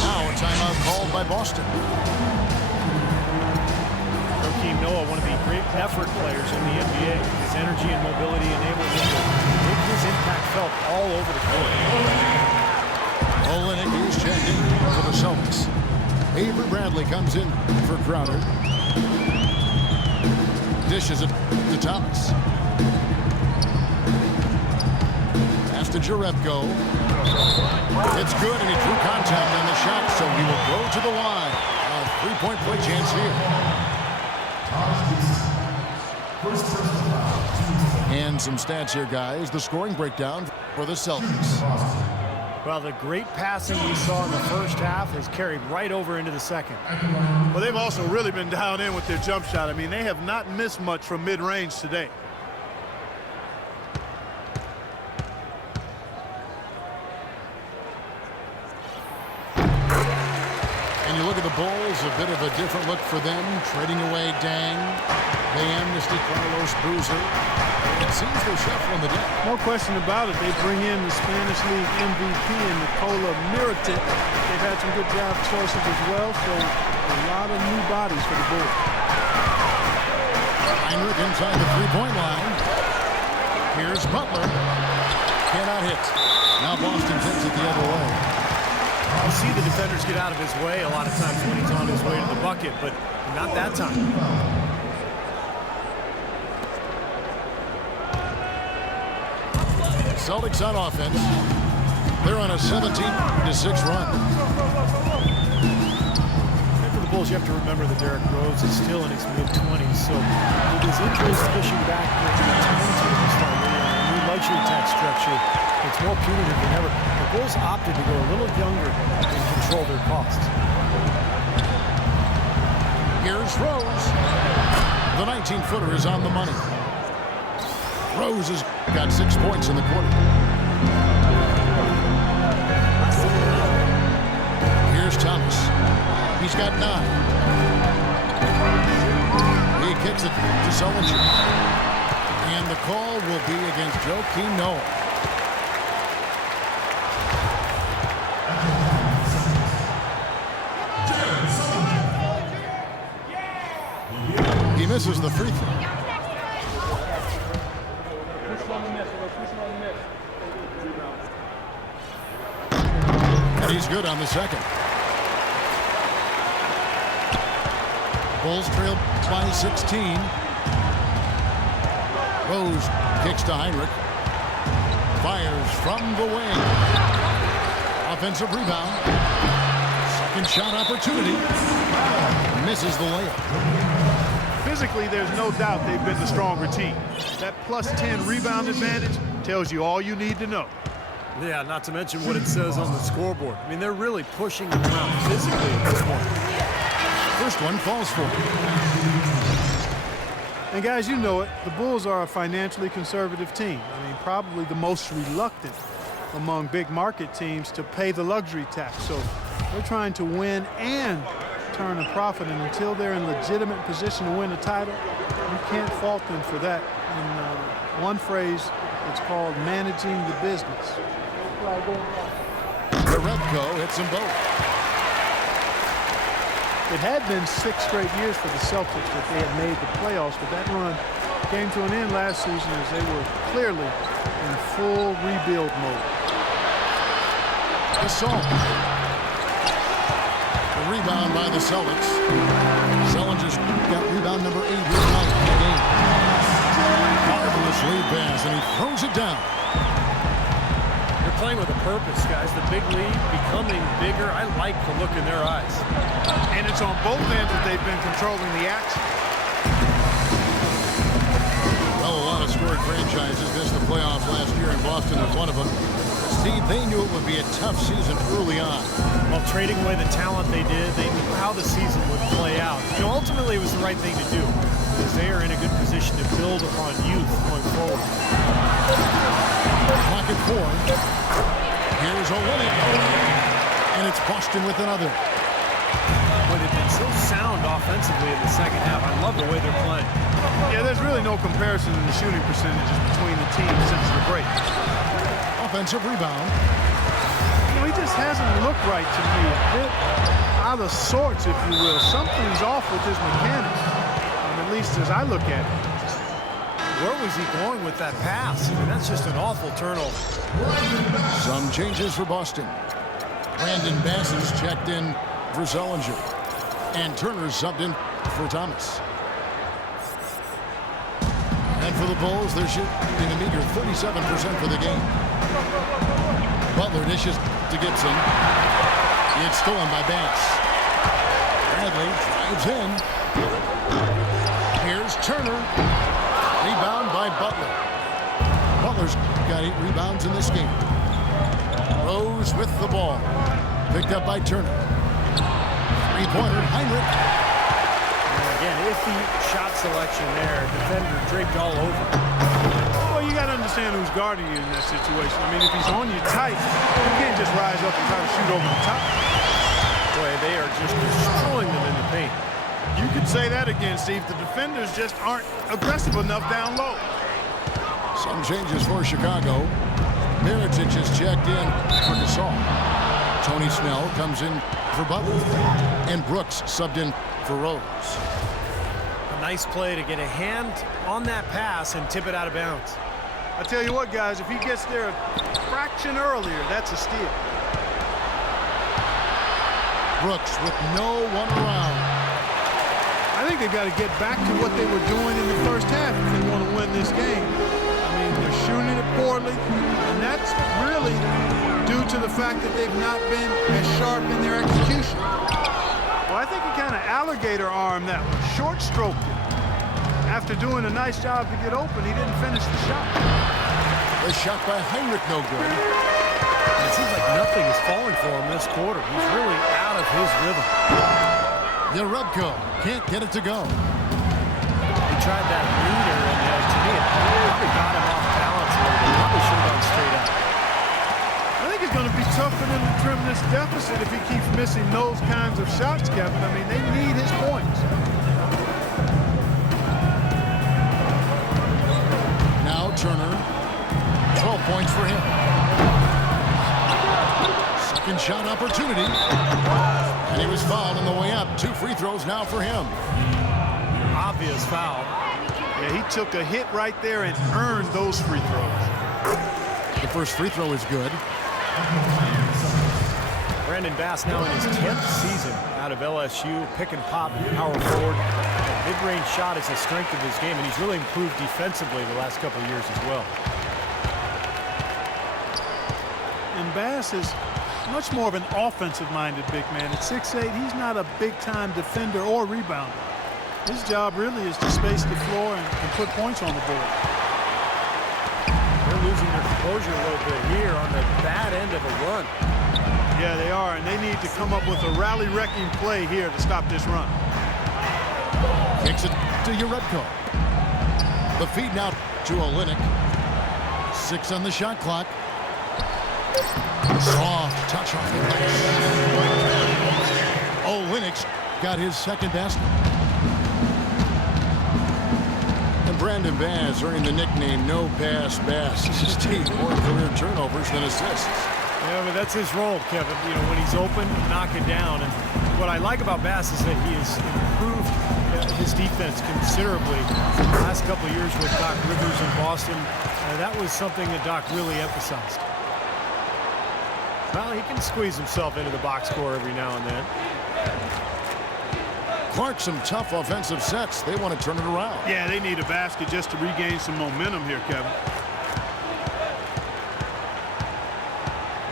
Now a timeout called by Boston. Joakim Noah one of the great effort players in the NBA. His energy and mobility enable him to make his impact felt all over the court. Olenek is checked in for the Celtics. Avery Bradley comes in for Crowder. Dishes it to Thomas. Pass to Jerebko. It's good, and he drew contact on the shot, so he will go to the line. A three-point play chance here. And some stats here, guys. The scoring breakdown for the Celtics. Well, the great passing we saw in the first half has carried right over into the second. Well, they've also really been dialed in with their jump shot. I mean, they have not missed much from mid-range today. And you look at the Bulls, a bit of a different look for them, trading away Dang. They amnesty Carlos Boozer. It seems they're shuffling the deck. No question about it. They bring in the Spanish League MVP and Nikola Mirotic. They've had some good draft choices as well, so a lot of new bodies for the Bulls. Heinrich inside the three-point line. Here's Butler. Cannot hit. Now Boston takes it the other way. You see the defenders get out of his way a lot of times when he's on his way to the bucket, but not that time. Celtics on offense. They're on a 17-6 run. And for the Bulls, you have to remember that Derrick Rose is still in his mid-20s, so with his injuries pushing back the timetable start with a new luxury tax structure, it's more punitive than ever. The Bulls opted to go a little younger and control their costs. Here's Rose. The 19-footer is on the money. Rose has got 6 points in the quarter. Here's Thomas. He's got 9. He kicks it to Sullinger. And the call will be against Joakim Noah. He misses the free throw. And he's good on the second. Bulls trail by 16. Rose kicks to Heinrich. Fires from the wing. Offensive rebound. Second shot opportunity. Misses the layup. Physically, there's no doubt they've been the stronger team. That plus 10 rebound advantage tells you all you need to know. Yeah, not to mention what it says on the scoreboard. I mean, they're really pushing them around physically at this point. First one falls for him. And guys, you know it, the Bulls are a financially conservative team. I mean, probably the most reluctant among big market teams to pay the luxury tax. So they're trying to win and turn a profit, and until they're in legitimate position to win a title, you can't fault them for that. In one phrase, it's called managing the business. Jerebko hits them both. It had been 6 straight years for the Celtics that they had made the playoffs, but that run came to an end last season as they were clearly in full rebuild mode. Gasol. The rebound by the Celtics. Sullinger's got rebound number 8 here tonight in the game. Marvelous lead pass, and he throws it down. They're playing with a purpose, guys. The big lead becoming bigger. I like the look in their eyes. And it's on both ends that they've been controlling the action. Well, a lot of storied franchises missed the playoffs last year, and Boston was one of them. Steve, they knew it would be a tough season early on. Well, trading away the talent they did, they knew how the season would play out. You know, ultimately it was the right thing to do, because they are in a good position to build upon youth going forward. Pocket 4. Here's Olenek. And it's Boston with another. Boy, they've been so sound offensively in the second half. I love the way they're playing. Yeah, there's really no comparison in the shooting percentages between the teams since the break. Offensive rebound. You know, he just hasn't looked right to me. A bit out of sorts, if you will. Something's off with his mechanics. I mean, at least as I look at it. Where was he going with that pass? I mean, that's just an awful turnover. Some changes for Boston. Brandon Bass is checked in for Zollinger. And Turner's subbed in for Thomas. And for the Bulls, they're shooting a meager 37% for the game. Butler dishes to Gibson. It's stolen by Bass. Bradley drives in. Here's Turner. Rebound by Butler. Butler's got 8 rebounds in this game. Rose with the ball. Picked up by Turner. Three-pointer, Heinrich. And again, iffy shot selection there. Defender draped all over. Well, you got to understand who's guarding you in that situation. I mean, if he's on you tight, you can't just rise up and try to shoot over the top. Boy, they are just destroying them in the paint. You could say that again, Steve. The defenders just aren't aggressive enough down low. Some changes for Chicago. Mirotic is checked in for Gasol. Tony Snell comes in for Butler. And Brooks subbed in for Rose. A nice play to get a hand on that pass and tip it out of bounds. I tell you what, guys, if he gets there a fraction earlier, that's a steal. Brooks with no one around. I think they've got to get back to what they were doing in the first half if they want to win this game. I mean, they're shooting it poorly, and that's really due to the fact that they've not been as sharp in their execution. Well, I think he kind of alligator armed that one, short stroked it. After doing a nice job to get open, he didn't finish the shot. The shot by Heinrich, no good. It seems like nothing is falling for him this quarter. He's really out of his rhythm. Jerebko can't get it to go. He tried that leader, and to me, it probably got him off balance a little bit. Probably should have gone straight up. I think it's going to be tough for them to trim this deficit if he keeps missing those kinds of shots, Kevin. I mean, they need his points. Now Turner, 12 points for him. Second shot opportunity. And he was fouled on the way up. 2 free throws now for him. Obvious foul. Yeah, he took a hit right there and earned those free throws. The first free throw is good. Brandon Bass now in his 10th season out of LSU. Pick and pop, power forward. Mid-range shot is the strength of his game, and he's really improved defensively the last couple of years as well. And Bass is much more of an offensive-minded big man. At 6'8", he's not a big-time defender or rebounder. His job really is to space the floor and put points on the board. They're losing their composure a little bit here on the bad end of a run. Yeah, they are, and they need to come up with a rally-wrecking play here to stop this run. Kicks it to Jerebko. The feed now to Olynyk. 6 on the shot clock. Soft touch off the glass. Olynyk's got his second basket. And Brandon Bass earning the nickname No Pass Bass. He's more career turnovers than assists. Yeah, but that's his role, Kevin. You know, when he's open, knock it down. And what I like about Bass is that he has improved his defense considerably. The last couple of years with Doc Rivers in Boston, that was something that Doc really emphasized. Well, he can squeeze himself into the box score every now and then. Clark, some tough offensive sets. They want to turn it around. Yeah, they need a basket just to regain some momentum here, Kevin.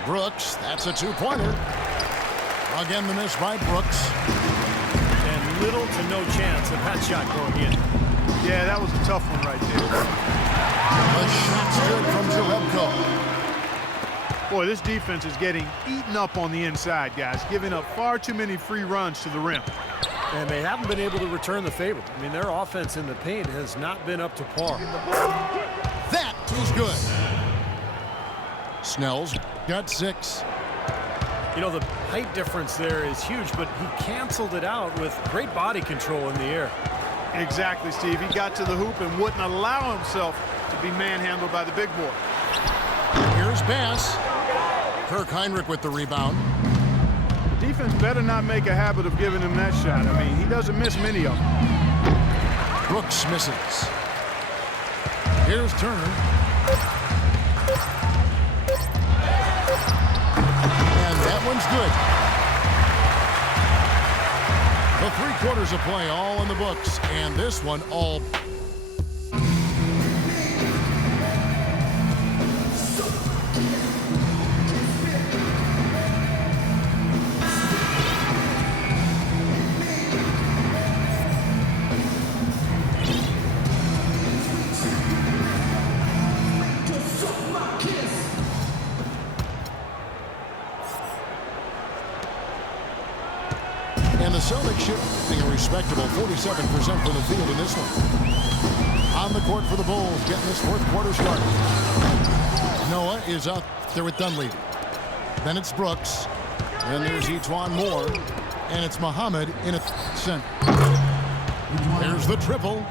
Brooks, that's a 2-pointer. Again, the miss by Brooks. And little to no chance of that shot going in. Yeah, that was a tough one right there. The shot's good from Jerebko. Boy, this defense is getting eaten up on the inside, guys, giving up far too many free runs to the rim. And they haven't been able to return the favor. I mean, their offense in the paint has not been up to par. That is good. Snell's got 6. You know, the height difference there is huge, but he canceled it out with great body control in the air. Exactly, Steve. He got to the hoop and wouldn't allow himself to be manhandled by the big boy. Here's Bass. Kirk Heinrich with the rebound. The defense better not make a habit of giving him that shot. I mean, he doesn't miss many of them. Brooks misses. Here's Turner. And that one's good. The 3 quarters of play all in the books, and this one all. And the Celtics shooting a respectable 47% from the field in this one. On the court for the Bulls, getting this 4th quarter started. Noah is out there with Dunleavy. Then it's Brooks. Then there's Etuan Moore. And it's Muhammad in a center. There's the triple.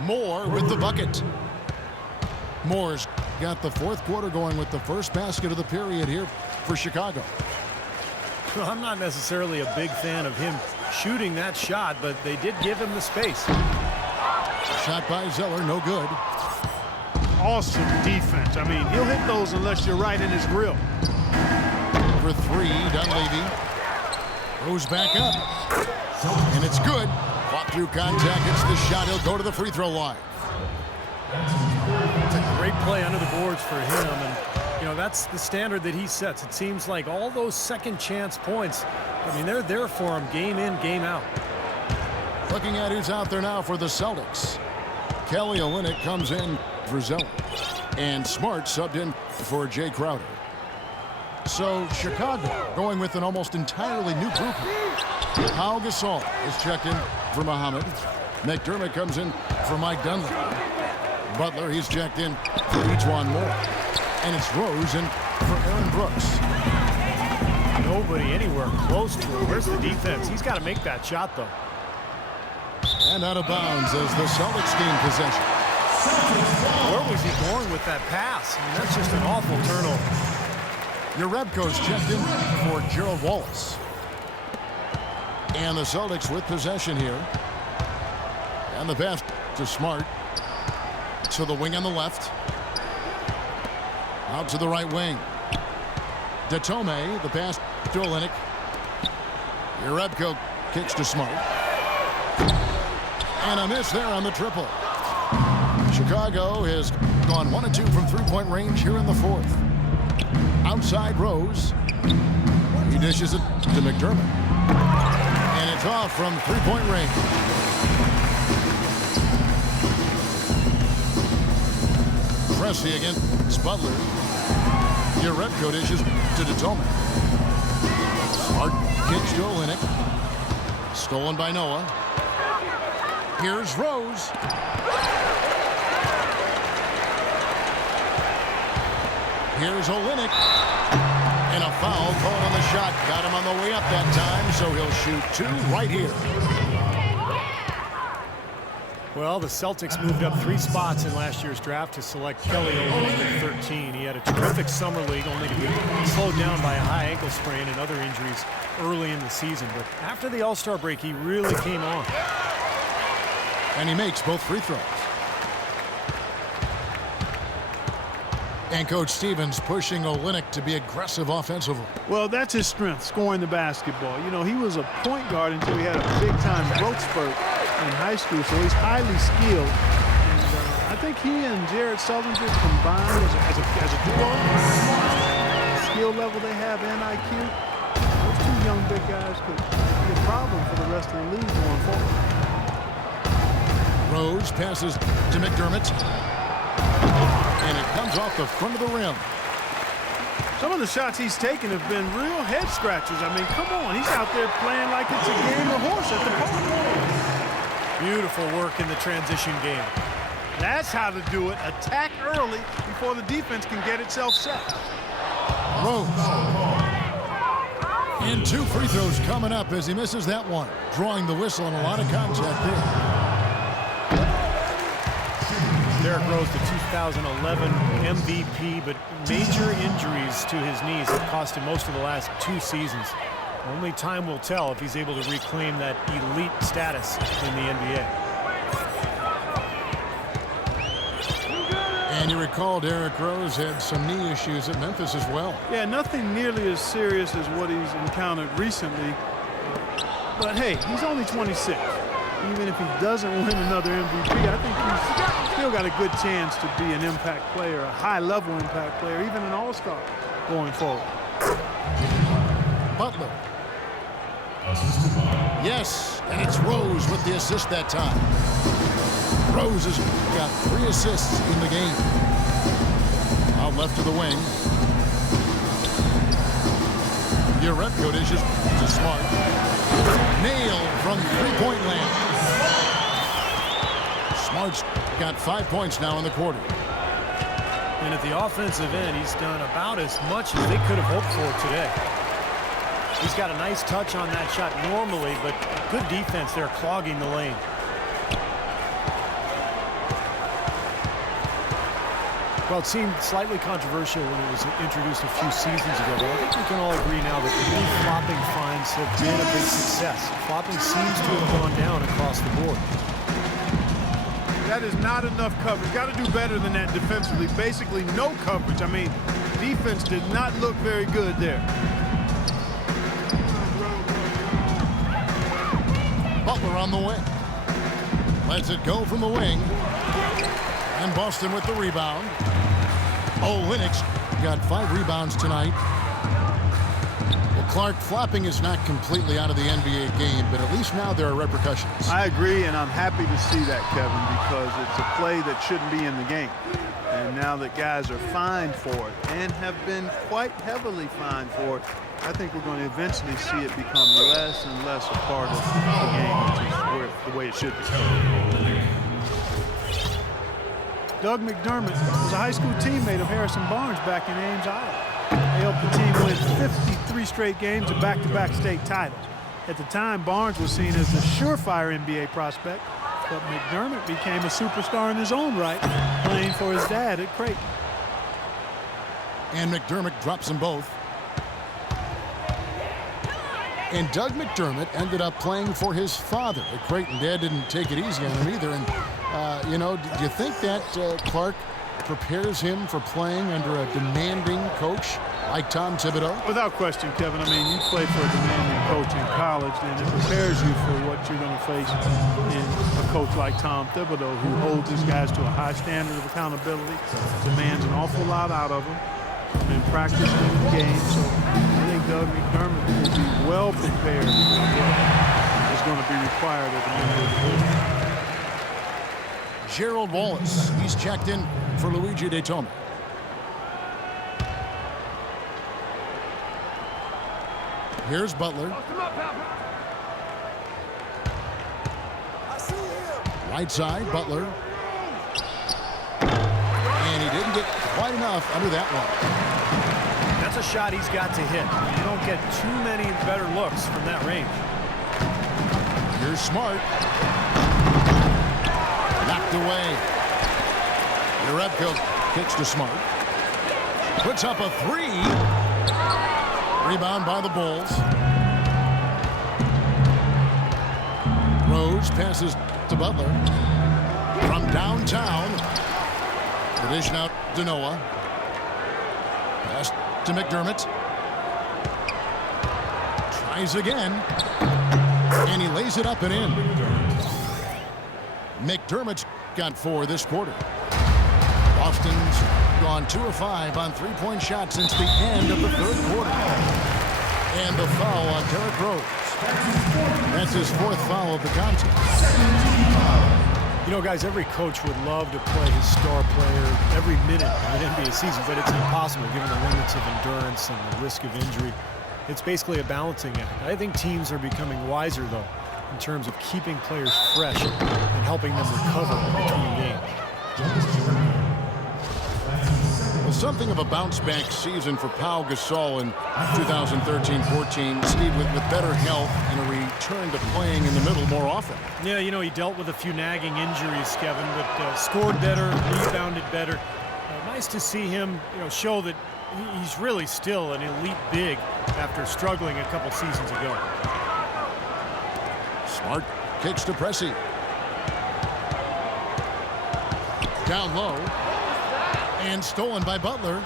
Moore with the bucket. Moore's got the 4th quarter going with the first basket of the period here for Chicago. Well, I'm not necessarily a big fan of him shooting that shot, but they did give him the space. Shot by Zeller, no good. Awesome defense. I mean, he'll hit those unless you're right in his grill. For 3, Dunleavy goes back up. And it's good. Fought through contact, hits the shot. He'll go to the free throw line. It's a great play under the boards for him, and you know, that's the standard that he sets. It seems like all those second chance points, I mean, they're there for him game in, game out. Looking at who's out there now for the Celtics. Kelly Olynyk comes in for Zeller. And Smart subbed in for Jay Crowder. So Chicago going with an almost entirely new group. Pau Gasol is checked in for Muhammad. McDermott comes in for Mike Dunleavy. Butler, he's checked in for Etuan Moore. And it's Rose in for Aaron Brooks. Nobody anywhere close to him. Where's the defense? He's got to make that shot, though. And out of bounds as the Celtics gain possession. Where was he going with that pass? I mean, that's just an awful turnover. Jerebko's checked in for Gerald Wallace. And the Celtics with possession here. And the pass to Smart. To the wing on the left. Out to the right wing. Datome, the pass to Olynyk. Jerebko kicks to Smart. And a miss there on the triple. Chicago has gone 1 of 2 from 3-point range here in the 4th. Outside Rose. He dishes it to McDermott. And it's off from 3-point range. Pressey against Butler. Jerebko dishes to Datome. Smart kicks to Olynyk. Stolen by Noah. Here's Rose. Here's Olynyk. And a foul called on the shot. Got him on the way up that time, so he'll shoot 2 right here. Well, the Celtics moved up 3 spots in last year's draft to select Kelly Olynyk at 13. He had a terrific summer league, only to be slowed down by a high ankle sprain and other injuries early in the season. But after the All-Star break, he really came on. And he makes both free throws. And Coach Stevens pushing Olynyk to be aggressive offensively. Well, that's his strength, scoring the basketball. You know, he was a point guard until he had a big-time growth spurt in high school, so he's highly skilled. And I think he and Jared Sullinger combined as a duo, the skill level they have and IQ, those 2 young big guys could be a problem for the rest of the league going forward. Rose passes to McDermott. And it comes off the front of the rim. Some of the shots he's taken have been real head scratchers. I mean, come on. He's out there playing like it's a game of horse at the park. Beautiful work in the transition game. That's how to do it. Attack early before the defense can get itself set. Rose. And 2 free throws coming up as he misses that one. Drawing the whistle and a lot of contact there. Derrick Rose, the 2011 MVP, but major injuries to his knees have cost him most of the last 2 seasons. Only time will tell if he's able to reclaim that elite status in the NBA. And you recall Derrick Rose had some knee issues at Memphis as well. Yeah, nothing nearly as serious as what he's encountered recently. But hey, he's only 26. Even if he doesn't win another MVP, I think he's still got a good chance to be an impact player, a high-level impact player, even an all-star going forward. Butler. Yes, and it's Rose with the assist that time. Rose has got 3 assists in the game. Out left to the wing. Urepko dishes to Smart. Nailed from three-point land. Smart's got 5 points now in the quarter. And at the offensive end, he's done about as much as they could have hoped for today. He's got a nice touch on that shot normally, but good defense there clogging the lane. Well, it seemed slightly controversial when it was introduced a few seasons ago, but I think we can all agree now that the new flopping fines have been a big success. Flopping seems to have gone down across the board. That is not enough coverage. Got to do better than that defensively. Basically no coverage. I mean, defense did not look very good there. Butler on the wing. Lets it go from the wing. And Boston with the rebound. Olynyk got 5 rebounds tonight. Well, Clark, flopping is not completely out of the NBA game, but at least now there are repercussions. I agree, and I'm happy to see that, Kevin, because it's a play that shouldn't be in the game. And now that guys are fined for it and have been quite heavily fined for it, I think we're going to eventually see it become less and less a part of the game, which is the way it should be. Doug McDermott was a high school teammate of Harrison Barnes back in Ames, Iowa. They helped the team win 53 straight games and back-to-back state titles. At the time, Barnes was seen as the surefire NBA prospect, but McDermott became a superstar in his own right, playing for his dad at Creighton. And McDermott drops them both. And Doug McDermott ended up playing for his father at Creighton. Dad didn't take it easy on him either. And, you know, do you think that Clark prepares him for playing under a demanding coach like Tom Thibodeau? Without question, Kevin. I mean, you play for a demanding coach in college, and it prepares you for what you're going to face in a coach like Tom Thibodeau, who holds his guys to a high standard of accountability, demands an awful lot out of them, and practice in the game. So I think Doug McDermott will be well prepared for what is going to be required of the NBA. Gerald Wallace, he's checked in for Luigi Daytona. Here's Butler. Right side, Butler. And he didn't get quite enough under that one. That's a shot he's got to hit. You don't get too many better looks from that range. Here's Smart. Knocked away. Urepko kicks to Smart. Puts up a 3. Rebound by the Bulls. Rose passes to Butler. From downtown. The dish out to Noah. Pass to McDermott. Tries again. And he lays it up and in. McDermott's got 4 this quarter. Boston's gone 2 of 5 on 3-point shots since the end of the 3rd quarter. And the foul on Derrick Rose. That's his 4th foul of the contest. You know, guys, every coach would love to play his star player every minute of an NBA season, but it's impossible given the limits of endurance and the risk of injury. It's basically a balancing act. I think teams are becoming wiser, though, in terms of keeping players fresh and helping them recover between games. Well, something of a bounce-back season for Pau Gasol in 2013-14. Steve, with better health and a return to playing in the middle more often. Yeah, you know, he dealt with a few nagging injuries, Kevin, but scored better, rebounded better. Nice to see him, you know, show that he's really still an elite big after struggling a couple seasons ago. Smart kicks to Pressey. Down low. And stolen by Butler.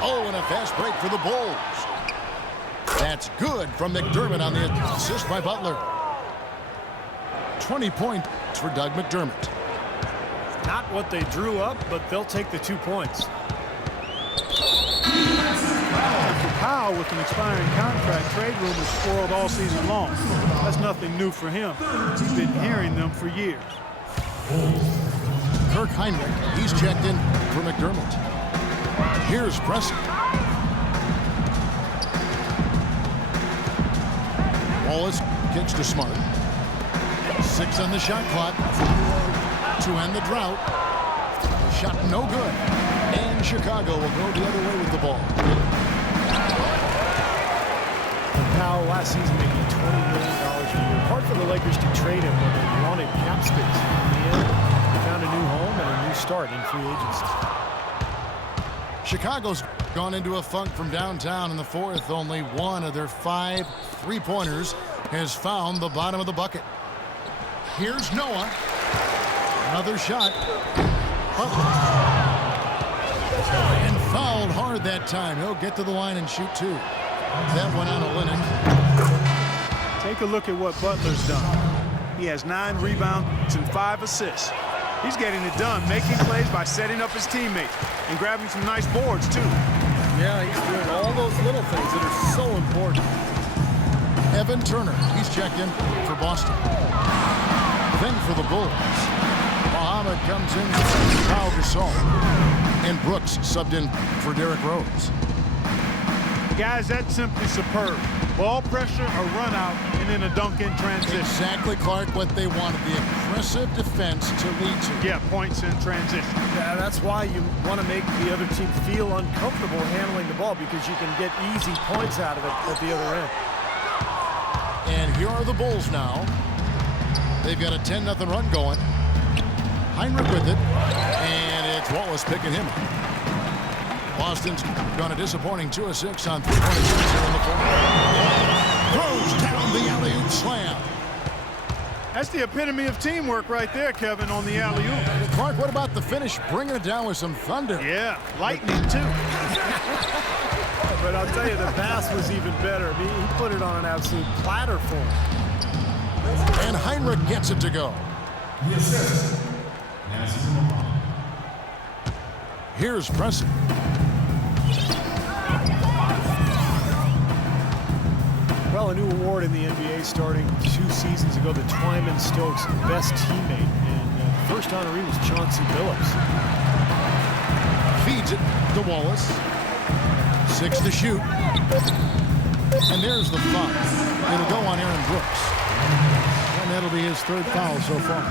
Oh, and a fast break for the Bulls. That's good from McDermott on the assist by Butler. 20 points for Doug McDermott. Not what they drew up, but they'll take the 2 points. For Powell, with an expiring contract, trade rumors swirled all season long. That's nothing new for him. He's been hearing them for years. Kirk Heinrich, he's checked in for McDermott. Here's Preston. Wallace kicks to Smart. 6 on the shot clock to end the drought. Shot no good. And Chicago will go the other way with the ball. Powell last season making $20 million a year. Hard for the Lakers to trade him when they wanted cap space. In the end, they found a new home and a new start in free agency. Chicago's gone into a funk from downtown in the fourth. Only one of their 5 3-pointers has found the bottom of the bucket. Here's Noah. Another shot. And fouled hard that time. He'll get to the line and shoot 2. That one on Olynyk. Take a look at what Butler's done. He has 9 rebounds and 5 assists. He's getting it done, making plays by setting up his teammates and grabbing some nice boards, too. Yeah, he's doing all those little things that are so important. Evan Turner, he's checked in for Boston. Then for the Bulls, Muhammad comes in for Pau Gasol. And Brooks subbed in for Derrick Rose. Guys, that's simply superb. Ball pressure, a run out, and then a dunk in transition. Exactly, Clark, what they wanted. The aggressive defense to lead to. Yeah, points in transition. Yeah, that's why you want to make the other team feel uncomfortable handling the ball, because you can get easy points out of it at the other end. And here are the Bulls now. They've got a 10-0 run going. Heinrich with it, and it's Wallace picking him up. Boston's gone a disappointing 2 of 6 on 3 points here in the fourth. Throws down the alley-oop slam. That's the epitome of teamwork right there, Kevin, on the alley-oop. Clark, what about the finish? Bringing it down with some thunder. Yeah, lightning, too. But I'll tell you, the pass was even better. I mean, he put it on an absolute platter for him. And Heinrich gets it to go. Here's Preston. Well, a new award in the NBA starting 2 seasons ago, the Twyman Stokes Best Teammate. And first honoree was Chauncey Billups. Feeds it to Wallace. 6 to shoot. And there's the foul. It'll go on Aaron Brooks. And that'll be his 3rd foul so far.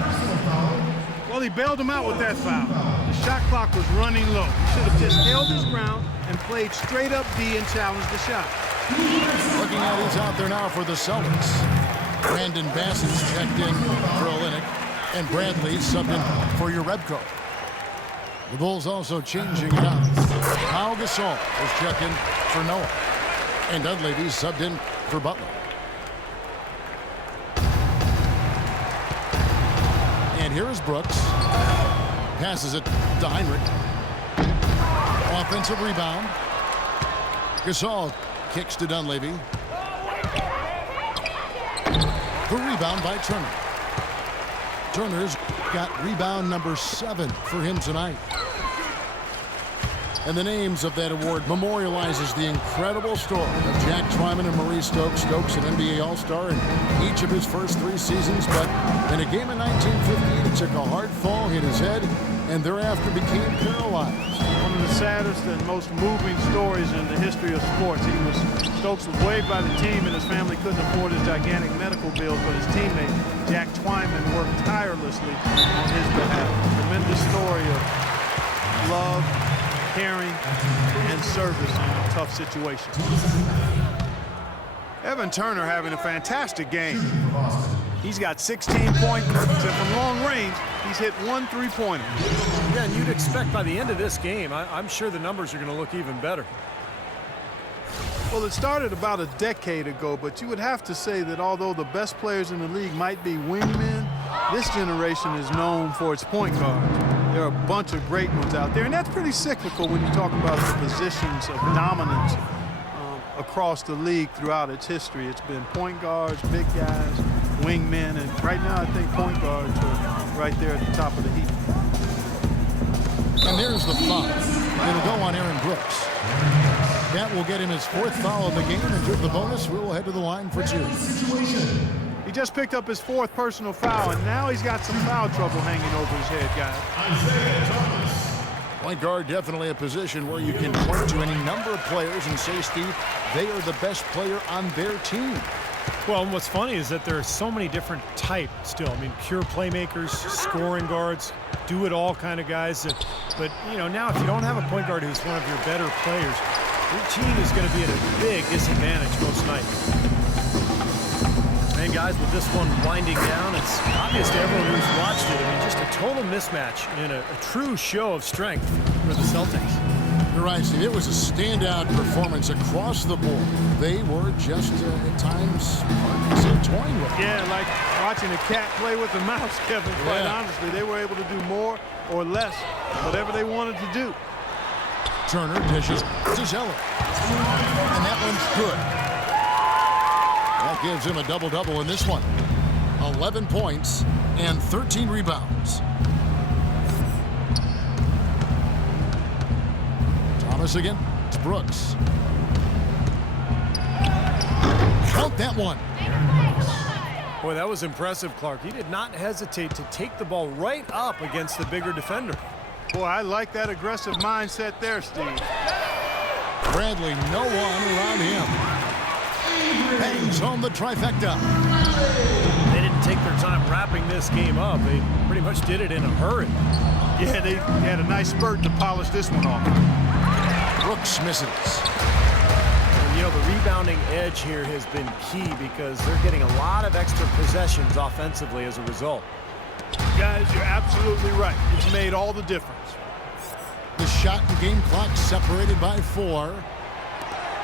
Well, he bailed him out with that foul. The shot clock was running low. He should have just held his ground and played straight up D and challenged the shot. Looking at who's out there now for the Celtics. Brandon Bassett's checked in for Olynyk. And Bradley subbed in for Jerebko. The Bulls also changing it up. Pau Gasol is checked in for Noah. And Dunleavy subbed in for Butler. And here is Brooks. Passes it to Heinrich. Offensive rebound. Gasol kicks to Dunleavy. The rebound by Turner. Turner's got rebound number 7 for him tonight. And the names of that award memorializes the incredible story of Jack Twyman and Maurice Stokes. Stokes, an NBA All-Star in each of his first 3 seasons, but in a game in 1958, he took a hard fall, hit his head, and thereafter became paralyzed. One of the saddest and most moving stories in the history of sports. Stokes was waived by the team, and his family couldn't afford his gigantic medical bills, but his teammate, Jack Twyman, worked tirelessly on his behalf. Tremendous story of love, caring, and service in a tough situation. Evan Turner having a fantastic game. He's got 16 points, and from long range, he's hit 1 3-pointer. Yeah, and you'd expect by the end of this game, I'm sure the numbers are going to look even better. Well, it started about a decade ago, but you would have to say that although the best players in the league might be wingmen, this generation is known for its point guards. There are a bunch of great ones out there, and that's pretty cyclical when you talk about the positions of dominance across the league throughout its history. It's been point guards, big guys, wingmen, and right now I think point guards are right there at the top of the heap. And there's the foul. It'll go on Aaron Brooks. That will get him his 4th foul of the game, and due to the bonus, we will head to the line for 2. He just picked up his 4th personal foul, and now he's got some foul trouble hanging over his head, guys. Point guard, definitely a position where you can point to any number of players and say, Steve, they are the best player on their team. Well, and what's funny is that there are so many different types still. I mean, pure playmakers, scoring guards, do-it-all kind of guys. But, you know, now if you don't have a point guard who's one of your better players, your team is going to be at a big disadvantage most nights. And guys, with this one winding down, it's obvious to everyone who's watched it. I mean, just a total mismatch and a true show of strength for the Celtics. You're right, Steve. It was a standout performance across the board. They were just, at times, hard to say, toying with it. Yeah, like watching a cat play with a mouse, Kevin. Quite honestly, they were able to do more or less, whatever they wanted to do. Turner dishes to Zeller. And that one's good. That gives him a double-double in this one. 11 points and 13 rebounds. Thomas again. It's Brooks. Count that one. Boy, that was impressive, Clark. He did not hesitate to take the ball right up against the bigger defender. Boy, I like that aggressive mindset there, Steve. Bradley, no one around him. Bangs home the trifecta. They didn't take their time wrapping this game up. They pretty much did it in a hurry. Yeah, they had a nice spurt to polish this one off. Brooks misses. And, you know, the rebounding edge here has been key because they're getting a lot of extra possessions offensively as a result. Guys, you're absolutely right. It's made all the difference. The shot and game clock separated by 4.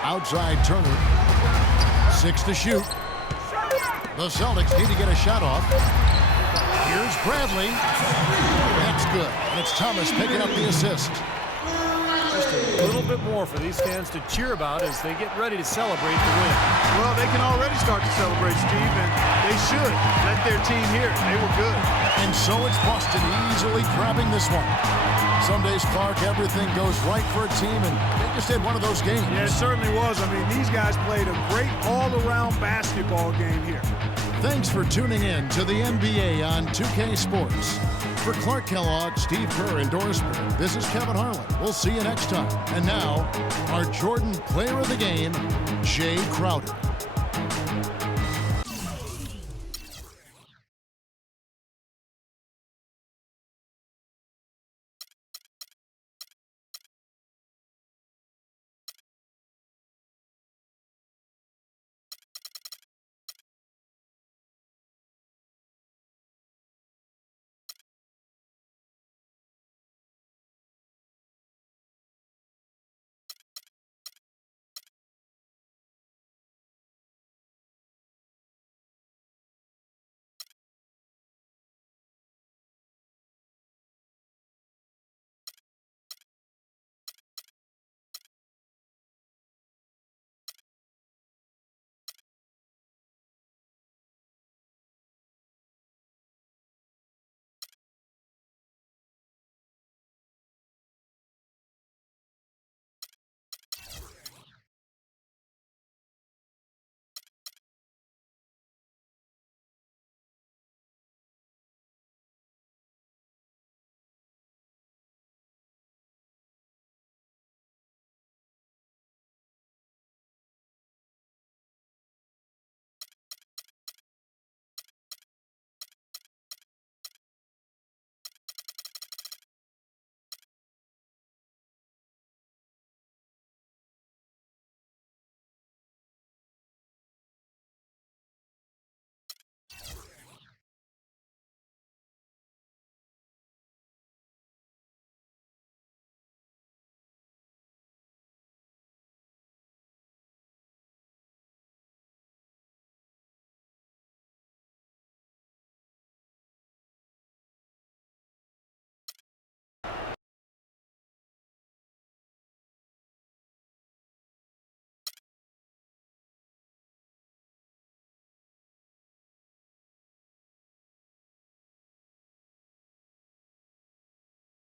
Outside Turner. 6 to shoot. The Celtics need to get a shot off. Here's Bradley. That's good. And it's Thomas picking up the assist. Just a little bit more for these fans to cheer about as they get ready to celebrate the win. Well, they can already start to celebrate, Steve, and they should let their team hear it. They were good. And so it's Boston easily grabbing this one. Some days, Clark, everything goes right for a team, and they just had one of those games. Yeah, it certainly was. I mean, these guys played a great all-around basketball game here. Thanks for tuning in to the NBA on 2K Sports. For Clark Kellogg, Steve Kerr, and Doris Burke, this is Kevin Harlan. We'll see you next time. And now, our Jordan Player of the Game, Jay Crowder.